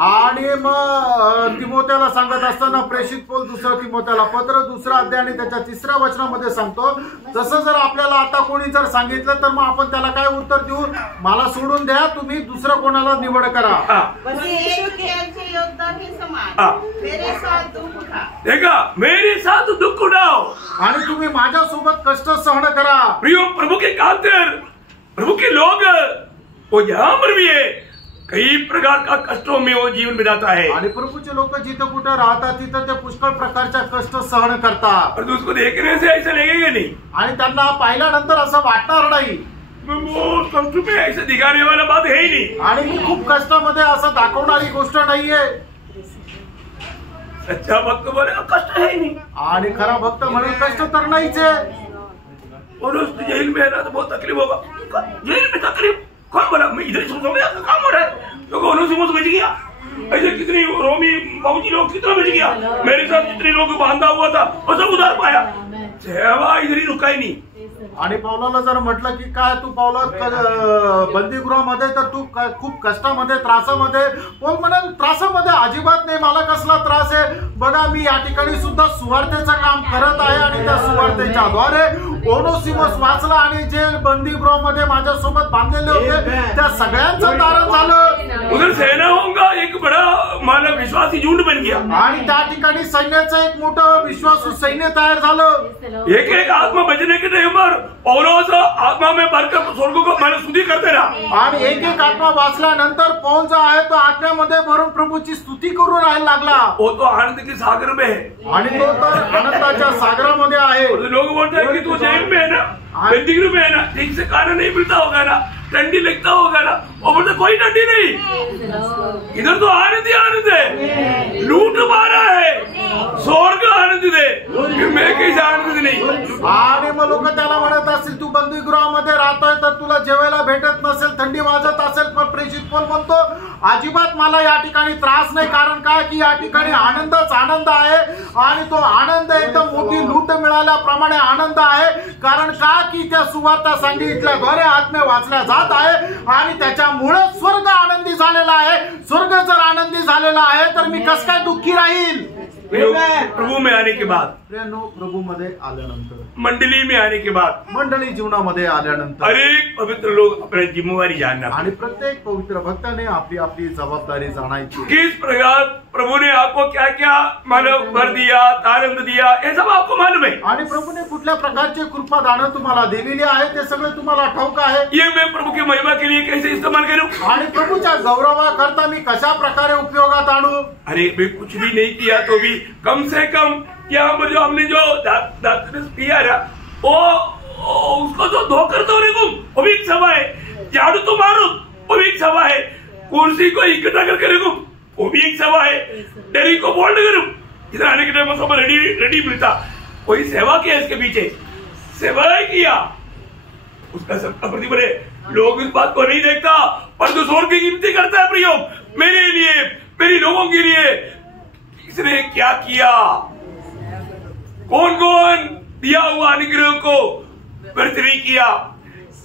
आणि मग तिमोथ्याला सांगत असताना प्रेषित पौल 2 तिमोथ्याला पत्र 2 अध्याय आणि त्याच्या 3 वचनामध्ये सांगतो, तसं जर आपल्याला आता कोणी जर सांगितलं तर मग आपण त्याला काय उत्तर देऊ? मला सोडून द्या, तुम्ही दुसरं कोणाला निवड करा. यीशु के अच्छे योद्धा के समान मेरे साथ दुख उठा. देखा मेरे साथ दुख उठाओ आणि तुम्ही माझ्यासोबत कष्ट सहन करा. प्रियो प्रभु के खातिर प्रभु के लोग वो यहाँ पर भी है, कई प्रकार का कष्टों में वो जीवन बिताता है. आणि प्रभूचे लोक जिथं कुठं राहतात तिथं ते पुष्कळ प्रकारच्या कष्ट सहन करतात. और उसको देखने से ऐसा लगेगा नहीं, आणि त्यांना पाहिल्यानंतर असं वाटणार नाही. वो कष्ट में ऐसे दिखाने वाला बात है ही नहीं. आणि मी खूप कष्टामध्ये असं दाखवणारी गोष्ट नाहीये. सच्चा भक्त बोले कष्ट है ही नहीं. आणि खरा भक्त म्हणून कष्ट तर नाहीच आहे. और उस जेल में है ना तो बहुत तकलीफ होगा. जेल में तकलीफ कौन बोला? मैं इधर ही सोचूंगा काम हो रहा है, तो ओनेसिमस बच गया. ऐसे कितनी रोमी बाबूजी लोग कितना बच गया. मेरे साथ जितने लोग बांधा हुआ था वो सब उधार पाया. सेवा इधर ही रुका ही नहीं. आणि पावलाला जर म्हटलं की काय तू पावला बंदीगृहामध्ये तर तू खूप कष्टामध्ये त्रासामध्ये, कोण म्हणाल त्रासामध्ये अजिबात नाही, मला कसला त्रास आहे. बघा मी या ठिकाणी सुद्धा सुवार्तेचं काम करत आहे आणि त्या सुवार्तेच्या द्वारे ओनेसिमस वाचला आणि जे बंदीगृहामध्ये माझ्यासोबत बांधलेले होते त्या सगळ्यांचं तारण झालं. उधर सेना होगा एक बड़ा मानव विश्वासी झुंड बन गया. आणि त्या ठिकाणी सैन्याचं एक मोठं विश्वासू सैन्य तयार झालं. एक एक आत्मा बचने के टाइम पर पौलुस आत्मा में भरकर स्वर्ग को मैंने स्तुति करते रहा. आणि एक एक आत्मा वाचल्यानंतर पौल जो आहे तो आत्म्यामध्ये भरून प्रभूची स्तुती करून राहायला लागला. वो तो आनंद के सागर में है. आणि तो तर आनंदाच्या सागरामध्ये आहे. लोग बोलते हैं कि तू जेल में है ना, बंदीगृह में है ना, ठीक से खाना नहीं मिलता होगा ना, ठंडी लगता होगा ना. वो बोलते कोई ठंडी नहीं, इधर तो आनंद ही आनंद है. लूट मारा है, स्वर्ग आनंद दे, फिर मैं कैसे आनंद नहीं. आणि मग लोक त्याला म्हणत असतील तू बंदीगृहामध्ये राहतोय तर तुला जेवायला भेटत नसेल, थंडी वाजत असेल, पण प्रेषित पौल म्हणतो अजिबात मला या ठिकाणी त्रास नाही. कारण काय की या ठिकाणी आनंदच आनंद आहे. आणि तो आनंद एकदम मोठी लूट मिळाल्याप्रमाणे आनंद आहे. कारण का की त्या सुवार्ता सांगितल्याद्वारे आत्मे वाचल्या जात आहे आणि त्याच्यामुळे स्वर्ग आनंदी झालेला आहे. स्वर्ग जर आनंदी झालेला आहे तर मी कस काय दुःखी राहील. प्रभु में आने के बाद, प्रभू मध्ये आल्यानंतर, मंडली में आने के बाद, मंडळी जीवनामध्ये आल्यानंतर हर एक पवित्र लोग अपनी जिम्मेवारी जानना. आणि प्रत्येक पवित्र भक्ताने आपली आपली जबाबदारी जाणायची. किस प्रकार प्रभु ने आपको क्या क्या मानव भर दिया, आनंद दिया, ये सब आपको मालूम है. आणि प्रभूने कुठल्या प्रकारचे कृपा दान तुम्हाला दिलेली आहे ते सगळं तुम्हाला ठाऊक आहे. ये मैं प्रभु की महिमा के लिए कैसे इस्तेमाल करूं. आणि प्रभूच्या गौरवाकरता मी कशा प्रकारे उपयोगात आणू. अरे मैं कुछ भी नहीं किया तो भी कम से कम यहाँ पर जो हमने जो दातरस किया ना, वो उसको तो धोकर तो नहीं, वो भी एक सभा है. झाड़ू तो मारो, वो भी एक सभा है. कुर्सी को इकट्ठा करके रखूं, वो भी एक सभा है. डेली को बोल्ड करूं, इधर आने के टाइम सब रेडी मिलता, कोई सेवा किया इसके पीछे, सेवा किया, उसका सबका प्रतिफल है. लोग इस बात को नहीं देखता, पर जो स्वर्ग की गिनती करता है प्रियो, मेरे लिए, मेरी लोगों के लिए किसने क्या किया, कौन कौन दिया हुआ अनुग्रह को व्यर्थ नहीं किया,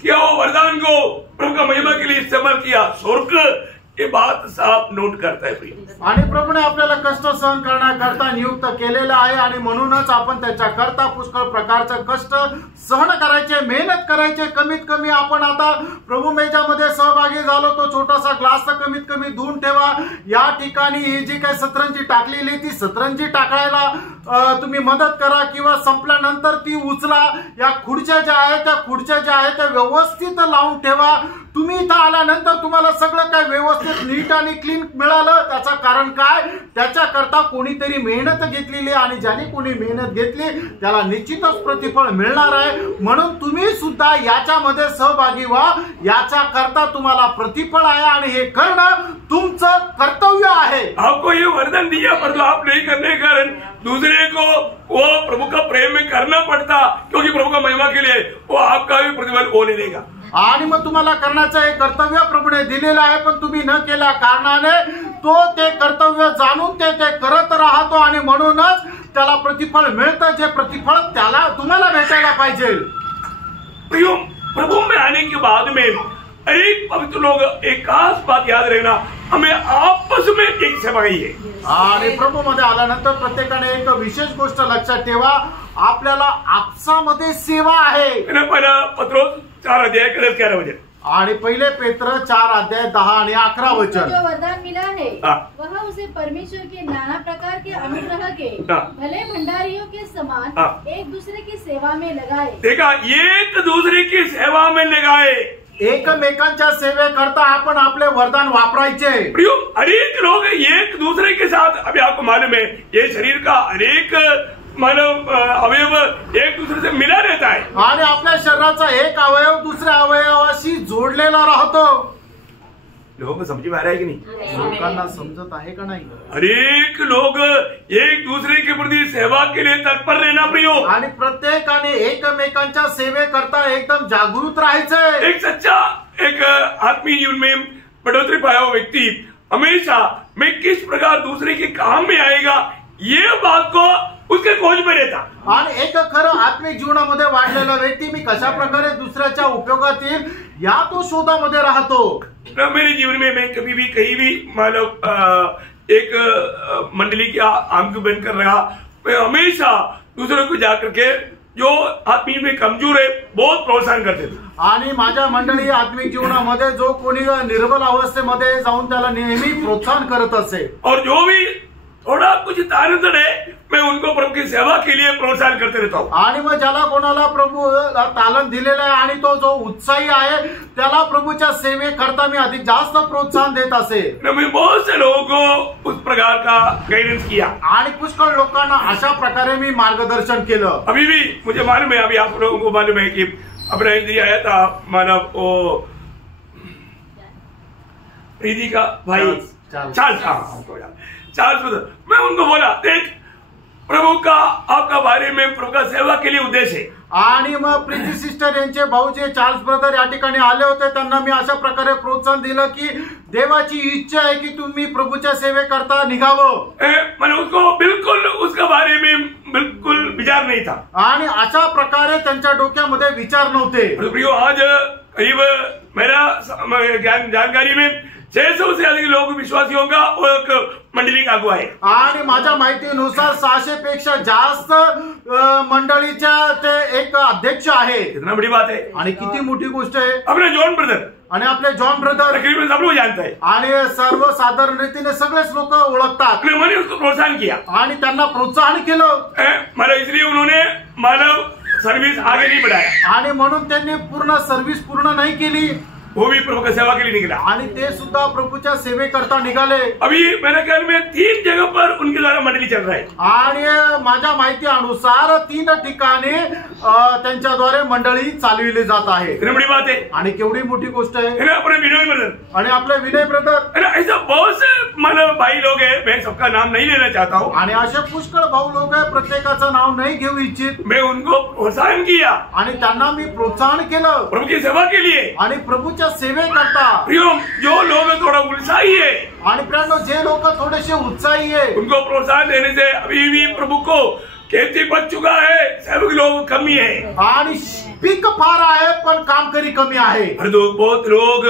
क्या वो वरदान को प्रभु का महिमा के लिए इस्तेमाल किया. स्वर्ग ये बात साफ नोट करता है प्रिय। आणि प्रभूने आपल्याला कष्ट सहन करण्याकरता नियुक्त केलेलं आहे आणि म्हणूनच आपण त्याच्याकरता पुष्कळ प्रकारचं कष्ट सहन करायचे, मेहनत करायचे। कमीत कमी आपण आता प्रभू मेजामध्ये सहभागी झालो तो छोटासा ग्लास तर कमीत कमी धुवून ठेवा। या ठिकाणी ही जी काही सतरंजी टाकलेली ती सतरंजी टाकायला तुम्ही मदत करा किंवा संपल्यानंतर ती उचला। या खुर्च्या ज्या आहेत त्या व्यवस्थित लावून ठेवा। तुम्ही इथं आल्यानंतर तुम्हाला सगळं काय व्यवस्थित नीट आणि क्लीन मिळालं, त्याचं कारण काय? त्याच्याकरता कोणीतरी मेहनत घेतलेली आणि ज्याने कोणी मेहनत घेतली त्याला निश्चितच प्रतिफळ मिळणार आहे। म्हणून तुम्ही सुद्धा याच्यामध्ये सहभागी व्हा, याच्या करता तुम्हाला प्रतिफळ आहे आणि हे करणं तुमचं कर्तव्य आहे। आपको ये वरदान दिया पर जो आप नहीं करने के कारण दूसरे को वो प्रभु का प्रेम में करना पड़ता, क्योंकि प्रभु का महिमा के लिए वो आपका भी प्रतिफल वो नहीं देगा। आणि मग तुम्हाला करण्याचं हे कर्तव्य प्रभूने दिलेलं आहे, पण तुम्ही न केल्या कारणाने तो ते कर्तव्य जाणून ते करत राहतो आणि म्हणूनच त्याला प्रतिफळ मिळतं, जे प्रतिफळ त्याला तुम्हाला भेटायला पाहिजे। प्रभु में आने के बाद में एक पवित्र लोग एक खास बात याद रखना, हमें आपस में एक सेवाई है। आणि प्रभू मध्ये आल्यानंतर प्रत्येकाने एक विशेष गोष्ट लक्षात ठेवा, आपल्याला आपसामध्ये सेवा आहे। पहिला पत्रोस 4 अध्याय 11 वचन आणि पहिले पेत्र 4 अध्याय 10 आणि 11 वचन। जो वरदान मिला है वह उसे परमेश्वर के नाना प्रकार के अनुग्रह के भले भंडारियों के समान एक दूसरे की सेवा में लगाए। देखा, एक दूसरे की सेवा में लगाए, एकमेकांच्या सेवेकरता आपण आपले वरदान वापरायचे। प्रियो, अनेक लोग एक दूसरे के साथ, अभी आपको मालूम है ये शरीर का अनेक मानव अवयव एक दूसरे से मिला रहता है आणि आपल्या शरीराचा एक अवयव दुसऱ्या अवयवाशी जोडलेला राहतो। लोगों को समझ में आ रहा है कि नहीं? लोकांना समजत आहे का नाही? अनेक लोग एक दूसरे के प्रति सेवा के लिए तत्पर रहना प्रियो, आणि प्रत्येकाने एकमेकांच्या सेवेकरता एकदम जागृत राहायचंय। एक सच्चा एक आत्मीय जीवन में बढ़ोतरी पाया हुआ व्यक्ति हमेशा मैं किस प्रकार दूसरे के काम में आएगा ये बात को उसके खोज में रहता। आणि एक खरं आत्मिक जीवनामध्ये वाढलेला व्यक्ती मी कशा प्रकारे दुसऱ्याच्या उपयोगात येईल या तो शोधामध्ये राहतो। मेरे जीवन में मैं कभी भी कहीं भी मतलब एक मंडली का अंग बनकर रहा, मैं हमेशा दूसरों को जाकर के जो आत्मीय में कमजोर है बहुत प्रोत्साहन करते थे। आणि माझ्या मंडळी आत्मिक जीवनामध्ये जो कोणी निर्बल अवस्थेमध्ये जाऊन त्याला नेहमी प्रोत्साहन करत असे, और जो भी थोड़ा कुछ तारतड़ है मैं उनको प्रभु की सेवा के लिए प्रोत्साहन करते रहता हूँ। आणि मग ज्याला कोणाला प्रभू तालन दिलेला आहे आणि तो जो उत्साही आहे त्याला प्रभूच्या सेवेकरता मी अधिक जास्त प्रोत्साहन देत असे। मैं बहुत से लोगों को उस प्रकार का गाइडेंस किया आणि पुष्कळ लोकांना अशा प्रकारे मी मार्गदर्शन केलं। अभी भी मुझे मालूम है, अभी आप लोगों को मालूम है कि अपना इंद्रिय आया था मानव वो प्रीति का भाई चार्ल्स ब्रदर, मैं उनको बोला देख प्रभु का आपका बारे में प्रभु का सेवा के लिए उद्देश्य है। आणि मग प्रीती सिस्टर यांचे भाऊ जे चार्ल्स ब्रदर या ठिकाणी आले होते त्यांना मी अशा प्रकारे प्रोत्साहन दिलं की देवाची इच्छा आहे की तुम्ही प्रभूच्या सेवेकरता निघावं। मैंने उसको बिल्कुल उसके बारे में बिल्कुल विचार नहीं था आणि अशा प्रकारे त्यांच्या डोक्यामध्ये विचार नव्हते। प्रियो, आज करीब मेरा जानकारी में 600 से अधिक लोग विश्वासियों का एक मंडली का अगुवा है। आणि माझ्या माहितीनुसार 600 पेक्षा जास्त मंडळीच्या ते एक अध्यक्ष आहे। कितना बड़ी बात है आणि किती मोठी गोष्ट आहे। अपने जॉन ब्रदर आणि आपले जॉन ब्रदर तकरीबन सब लोग जानते हैं आणि सर्वसाधारण रीतीने सगळेच लोक ओळखतात। मैंने उसको प्रोत्साहन किया आणि त्यांना प्रोत्साहन केलं। मला इसलिए उन्होंने मानव सर्विस आगे नहीं बढ़ाया आणि म्हणून त्यांनी पूर्ण सर्व्हिस पूर्ण नाही केली, वो भी प्रभु की सेवा के लिए निकला आणि ते सुद्धा प्रभूच्या सेवेकरता निघाले। अभी मेरे ख्याल में 3 जगह पर उनके द्वारा मंडली चल रहा है आणि माझ्या माहिती अनुसार 3 ठिकाणी त्यांच्याद्वारे मंडळी चालविली जात आहे। कितनी बड़ी बात है आणि केवढी मोठी गोष्ट आहे। अपने विनय ब्रदर आणि आपले विनय ब्रदर, ऐसा बहुत से मतलब भाई लोग हैं, मैं सबका नाम नहीं लेना चाहता हूँ आणि असे पुष्कळ भाऊ लोक आहे, प्रत्येकाचं नाव नाही घेऊ इच्छित। मैं उनको प्रोत्साहन किया आणि त्यांना मी प्रोत्साहन केलं प्रभु की सेवा के लिए आणि प्रभूच्या सेवेकरता। प्रियो, जो लोग थोड़ा उत्साही है आणि प्रियांनो जे लोक थोडेसे उत्साही आहे उनको प्रोत्साहन देने से अभी भी प्रभु को खेती बच चुका है, सेवक लोग कमी है आणि पीक फार आहे पण कामकरी कमी आहे। बहुत लोग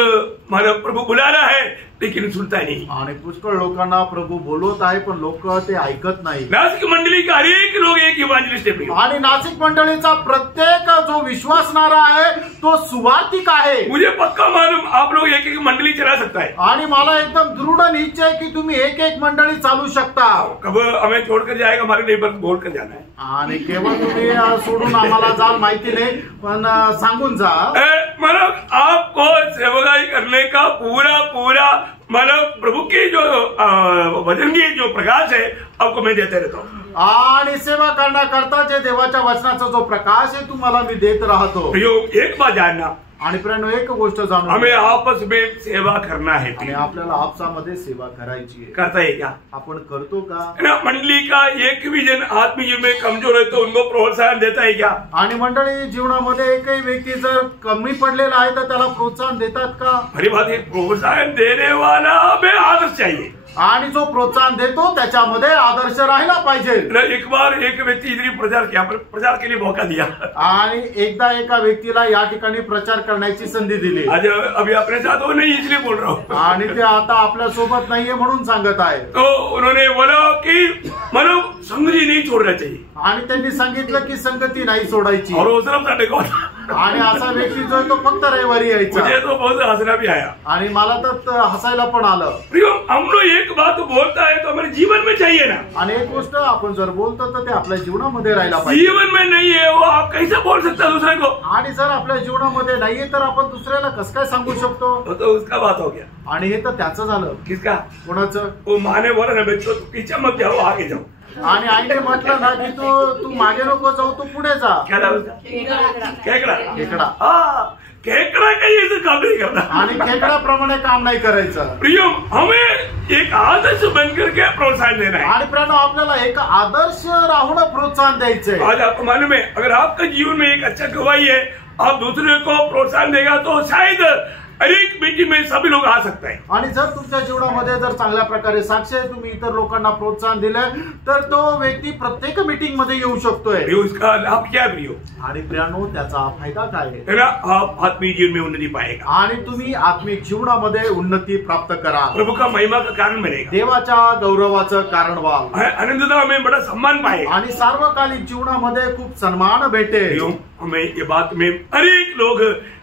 मतलब प्रभु बुला रहा है लेकिन सुनता नहीं। आणि पुष्कळ लोकांना प्रभू बोलवत आहे पण लोक ते ऐकत नाही। नासिक मंडली का अनेक लोग एक इवांजलिस्ट है आणि नासिक मंडळीचा प्रत्येक जो विश्वासणारा आहे तो सुवार्तिक आहे। मुझे पक्का मालूम आप लोग एक एक मंडली चला सकता है आणि मला एकदम दृढ निश्चय आहे की तुम्ही एक एक मंडळी चालू शकता। कब हमें छोड़कर जाएगा हमारे नेबर को बोलकर जाना है आणि केवळ तुम्ही सोडून आम्हाला जाल माहिती नाही पण सांगून जा। मतलब आपको सेवकाई करने का पूरा पूरा मतलब प्रभु के जो वचन की जो प्रकाश है आपको मैं देते रहता हूँ। आणि सेवा करण्याकरता जे देवाच्या वचनाचा जो प्रकाश आहे तुम्हाला मी देत राहतो। एक बात जानना आणि प्रियांनो एक गोष्ट जाणून हमें आपस में सेवा करना है आणि आपल्याला आपसामध्ये सेवा करायची आहे। करता है क्या? आपण करतो का? मंडली का एक भी जन आत्मीय जीवन में कमजोर है तो उनको प्रोत्साहन देता है क्या? आणि मंडळी जीवनामध्ये एकही व्यक्ती जर कमी पडलेला आहे तर त्याला प्रोत्साहन देतात का? खरी बात है, प्रोत्साहन देने वाला हमें आदर्श चाहिए आणि जो प्रोत्साहन देतो त्याच्यामध्ये आदर्श राहिला पाहिजे। एक बार एक व्यक्ति इधर प्रचार किया, प्रचार के लिए मौका दिया आणि एकदा एका व्यक्तीला या ठिकाणी प्रचार करण्याची संधी दिली। आज अभी अपने साथ वो नहीं इसलिए बोल रहा हूँ आणि ते आता आपल्या सोबत नाहीये म्हणून सांगत आहे। तो उन्होंने बोला कि मतलब संगति नहीं छोड़ना चाहिए आणि त्यांनी सांगितलं की संगती नाही सोडायची। और वो सिर्फ संडे को आणि असा व्यक्ती जो आहे तो फक्त रविवारी यायचा। मुझे तो बहुत हंसना भी आया आणि मला तर हसायला पण आलं। हम लोग एक बात बोलता है तो हमारे जीवन में चाहिए ना। आणि एक गोष्ट आपण जर बोलतो तर ते आपल्या जीवनामध्ये राहिला पाहिजे। जीवन में नहीं है वो आप कैसे बोल सकता दूसरे को? आणि जर आपल्या जीवनामध्ये नाहीये तर आपण दुसऱ्याला कसं काय सांगू शकतो? तो उसका बात हो गया। आणि हे तर त्याचं झालं। किसका? कोणाचं? वो माने बोला ना बच्चों पीछे मत जाओ आगे जाओ। आणि आईने म्हटलं ना की तू मागे नको जाऊ तू पुढे जा। क्या नाम उसका? खेकड़ा। खेकड़ा। खेकड़ा काही इसे काम नहीं करना आणि खेकड्याप्रमाणे काम नाही करायचं। प्रियो हमें एक आदर्श बनकर के प्रोत्साहन देना है। आणि प्रियांनो आपल्याला एक आदर्श राहून प्रोत्साहन द्यायचंय। आज आपको मालूम है अगर आपका जीवन में एक अच्छा गवाही है आप दूसरे को प्रोत्साहन देगा तो शायद अनेक मीटिंग में सभी लोग आ सकते हैं। आणि जर तुमच्या जीवनामध्ये जर चांगल्या प्रकारे साक्ष आहे तुम्ही इतर लोकांना प्रोत्साहन दिलं तर तो व्यक्ती प्रत्येक मीटिंग मध्ये येऊ शकतोय। उसका लाभ क्या प्रियो? आणि प्रियांनो त्याचा फायदा काय है ना? आप आत्मिक जीवन में उन्नति पाएगा आणि तुम्ही आत्मिक जीवनामध्ये उन्नती प्राप्त करा। प्रभु का महिमा का कारण बनेगा, देवाच्या गौरवाचं कारण व्हाल। आनंदता में बड़ा सम्मान पाएगा आणि सार्वकालिक जीवनामध्ये खूप सन्मान भेटेल। हमें ये बात में अनेक लोग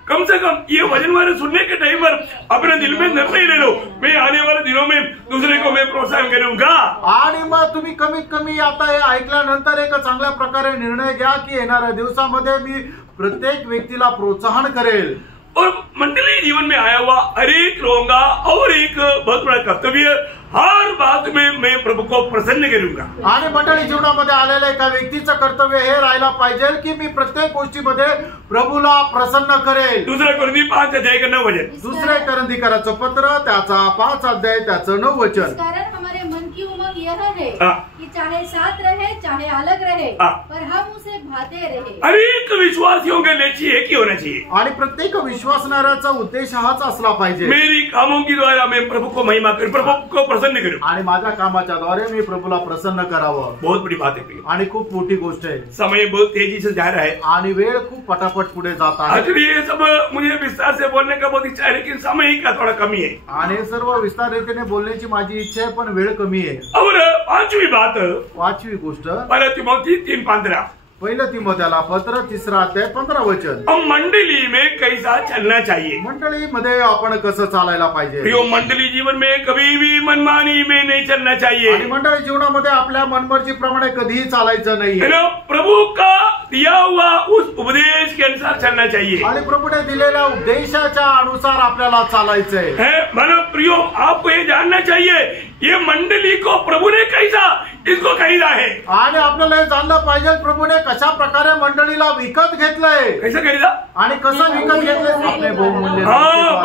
कम से कम ये वचन वाले सुनने के टाइम पर अपने दिल में निर्णय ले लो मैं आने वाले दिनों में दूसरे को मैं प्रोत्साहन करूंगा। आणि मग तुम्ही कमीत कमी आता हे ऐकल्यानंतर एक चांगल्या प्रकारे निर्णय घ्या की येणाऱ्या दिवसामध्ये मी प्रत्येक व्यक्तीला प्रोत्साहन करेल। और मंडली जीवन में आया हुआ अनेक लोगों का और एक बहुत बड़ा कर्तव्य हर बात में मैं प्रभु को प्रसन्न करूंगा। आणि मंडळी जीवनामध्ये आलेल्या एका व्यक्तीचं कर्तव्य हे राहायला पाहिजे की मी प्रत्येक गोष्टीमध्ये प्रभूला प्रसन्न करेल। दुसरा कोरिंथी 5:9 वचन, दुसरे कोरिंथीकराचं पत्र त्याचा 5 अध्याय त्याचं 9 वचन। कारण हमारे मन की उमंग यह है कि चाहे साथ रहे चाहे अलग रहे पर हम उसे भाते रहे। अनेक विश्वासियों का लक्ष्य एक ही होना चाहिए आणि प्रत्येक विश्वासणाऱ्याचा उद्देश हाच असला पाहिजे मेरी कामों की द्वारा मैं प्रभु को महिमा करूं, प्रभु को प्रसन्न करूं आणि माझ्या कामाच्या द्वारे मी प्रभूला प्रसन्न करावं। बहुत बड़ी बात है प्रिय आणि खूप मोठी गोष्ट आहे। समय बहुत तेजी से जा रहा है आणि वेळ खूप पटापट पुढे जात आहे। एक्चुअली ये सब मुझे विस्तार से बोलने का बहुत इच्छा है लेकिन समय का थोड़ा कमी है आणि सर्व विस्तार रीतीने बोलण्याची माझी इच्छा आहे पण वेळ कमी आहे। और पांचवी बात, पाचवी गोष्ट पहला तिमोथी 3:15 पहिलं तिमोथेला पत्र 3 अध्याय 15 वचन। अब मंडली में कैसा चलना चाहिए? मंडळीमध्ये आपण कसं चालायला पाहिजे? प्रियो मंडली जीवन में कभी भी मनमानी में नहीं चलना चाहिए। आणि मंडळी जीवनामध्ये आपल्या मनमर्जी प्रमाणे कधीही चालायचं नाही। प्रभु का दिया हुआ उस उपदेश के अनुसार चलना चाहिए आणि प्रभूने दिलेल्या उपदेशाच्या अनुसार आपल्याला चालायचंय है। मतलब प्रियो आपको ये जानना चाहिए ये मंडली को प्रभु ने कैसा इसको खरीदा है। आणि आपल्याला हे जाणलं पाहिजे प्रभूने कशा प्रकारे मंडळीला विकत घेतलंय। कैसा खरीदा? आणि कसं विकत घेतलंय? आपले बहुमूल्य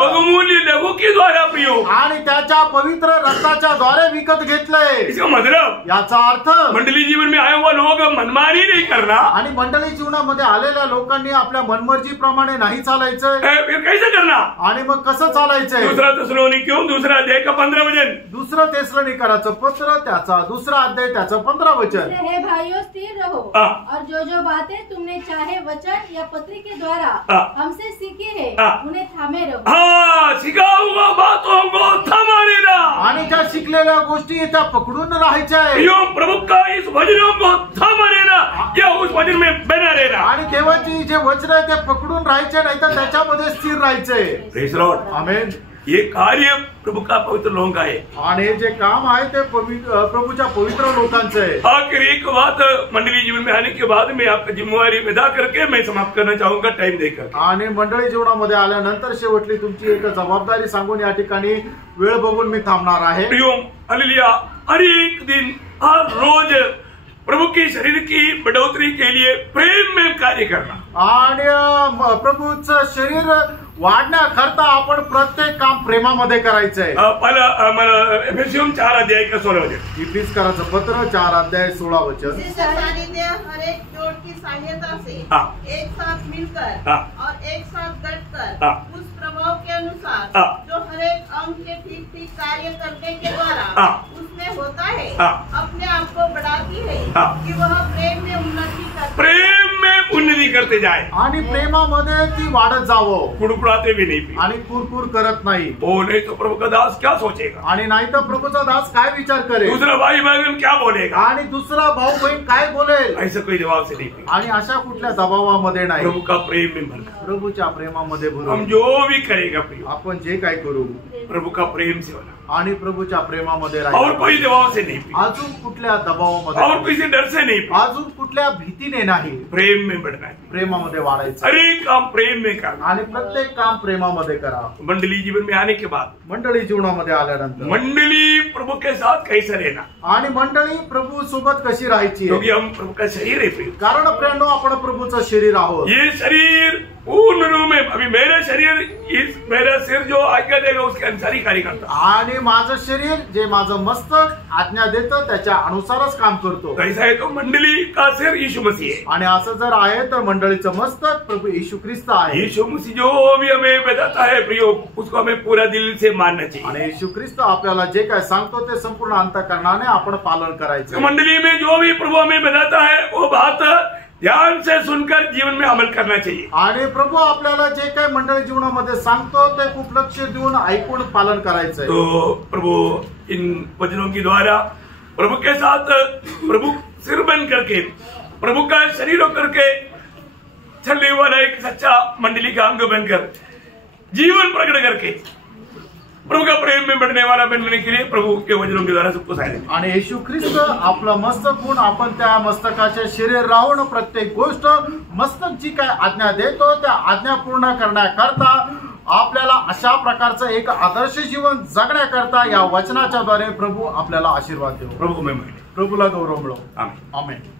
बहुमूल्य लहू के द्वारा प्रियो आणि त्याच्या पवित्र रक्ताच्या द्वारे विकत घेतलंय। इसका मतलब याचा अर्थ मंडली जीवन में आया हुआ लोग मनमानी नहीं करना आणि मंडळी जीवनामध्ये आलेल्या लोकांनी आपल्या मनमर्जी प्रमाणे नाही चालायचं। कैसे करना आणि मग कसं चालायचंय? दूसरा थिस्सलुनीकियों 2 अध्याय का 15 वचन, दुसरं थिस्सलुनीकराचं पत्र त्याचा 2 अध्याय त्याचं 15 वचन, हे भाइयों स्थिर रहो और जो जो बातें तुमने चाहे वचन या पत्री के द्वारा हमसे सीखी है उन्हें थामे रहो। सिखा हुआ बातों को थामा रहना, आणि ज्या शिकलेल्या गोष्टी त्या पकडून राहायच्या आहे। प्रभु का इस वचनों को थामा रहना या उस वचन में बना रहना, आणि देवाची जे वचन आहे ते पकडून राहायचे, नाही तर त्याच्यामध्ये स्थिर राहायचे। प्रेज लॉर्ड, आमेन। ये कार्य प्रभु का पवित्र लोगों का है, आणि जे काम आहे ते प्रभूच्या पवित्र लोकांचं आहे। आखिर एक बात, मंडली जीवन में आने के बाद मैं आपकी जिम्मेवारी अदा करके मैं समाप्त करना चाहूंगा टाइम देकर। आणि मंडळी जीवनामध्ये आल्यानंतर शेवटली तुमची एक जबाबदारी सांगून या ठिकाणी वेळ बघून मी थांबणार आहे। प्रियोम, हालेलुया, हर एक दिन हर रोज प्रभु के शरीर की बढ़ोतरी के लिए प्रेम में कार्य करना, आणि प्रभूचं शरीर वाढण्याकरता आपण प्रत्येक काम प्रेमामध्ये करायचंय। एफेसियन 4 अध्याय का 16 वचन, इफिसकराचं पत्र 4 अध्याय 16 वचन। हर एक जोड़ की सहायता से एक साथ मिलकर और एक साथ डटकर उस प्रभाव के अनुसार जो हर एक अंग के ठीक ठीक कार्य करने के द्वारा उसमें होता है अपने आप को बढ़ाती है कि वह प्रेम में उन्नति करते जाए, आणि प्रेमामध्ये ती वाढत जावं, कुड़कुड़ाते भी नहीं, आणि कुरकुर करत नाही। वो नहीं तो प्रभु का दास क्या सोचेगा, आणि नाही तर प्रभूचा दास काय विचार करेल, दूसरा भाई बहन क्या बोलेगा, आणि दुसरा भाऊ बहीण काय बोलेल, ऐसा कोई जवाब से नहीं, आणि अशा कुठल्या दबावामध्ये नाही। प्रभु का प्रेम में भरना, प्रभूच्या प्रेमामध्ये हम भरून जो भी करेगा प्रियो, आपण जे काय करू प्रभु का प्रेम से होना, आणि प्रभूच्या प्रेमामध्ये और राहायचं, कोई दबाव से नहीं, अजून कुठल्या दबावामध्ये, और किसी डर से नहीं, अजून कुठल्या भीतीने नाही, प्रेम में बढ़ना है, प्रेमामध्ये वाढायचं, हर एक काम प्रेम में करना। आणि प्रत्येक काम प्रेमामध्ये करा। मंडली जीवन में आने के बाद मंडळी जीवनामध्ये आल्यानंतर मंडली प्रभु के साथ कैसे रहना, आणि मंडळी प्रभू सोबत कशी राहायची, क्योंकि हम प्रभु का शरीर है प्रिय, कारण प्रियांनो आपण प्रभूचं शरीर आहोत। ये शरीर पूर्ण रूप में, अभी मेरा शरीर मेरा सिर जो आज्ञा देगा उसके अनुसार ही कार्य करता, आणि माझं शरीर जे माझं मस्तक आज्ञा देतं त्याच्या अनुसारच काम करतो। ऐसा है तो मंडली का सिर यीशु मसीह है, आणि असं जर आहे तर मंडळीचं मस्तक प्रभू येशू ख्रिस्त आहे। यीशु मसीह जो भी हमें बताता है प्रियो, उसको हमें पूरा दिल से मानना चाहिए, आणि येशू ख्रिस्त आपल्याला जे काय सांगतो ते संपूर्ण अंतःकरणाने आपण पालन करायचं। मंडली में जो भी प्रभु हमें बताता है वो बात ध्यान से सुनकर जीवन में अमल करना चाहिए, आणि प्रभू आपल्याला जे काय मंडळी जीवनामध्ये सांगतो ते खूप लक्ष देऊन ऐकून पालन करायचंय। तो प्रभु इन वचनों के द्वारा प्रभु के साथ प्रभु सिर बन करके प्रभु का शरीर होकर के चलने वाला एक सच्चा मंडली का अंग बनकर जीवन प्रकट करके प्रभु का प्रेम में बढ़ने वाला बनने के लिए प्रभु के वचनों के द्वारा सबको सहायता करें। आणि येशू ख्रिस्त आपलं मस्तक होऊन आपण त्या मस्तकाचे शरीर राहून प्रत्येक गोष्ट मस्तक जी काय आज्ञा देतो त्या आज्ञा पूर्ण करण्याकरता आपल्याला अशा प्रकारचं एक आदर्श जीवन जगण्याकरता या वचनाच्या द्वारे प्रभू आपल्याला आशीर्वाद देऊ। प्रभु में प्रभूला गौरव मिळो। आमेन। आमेन।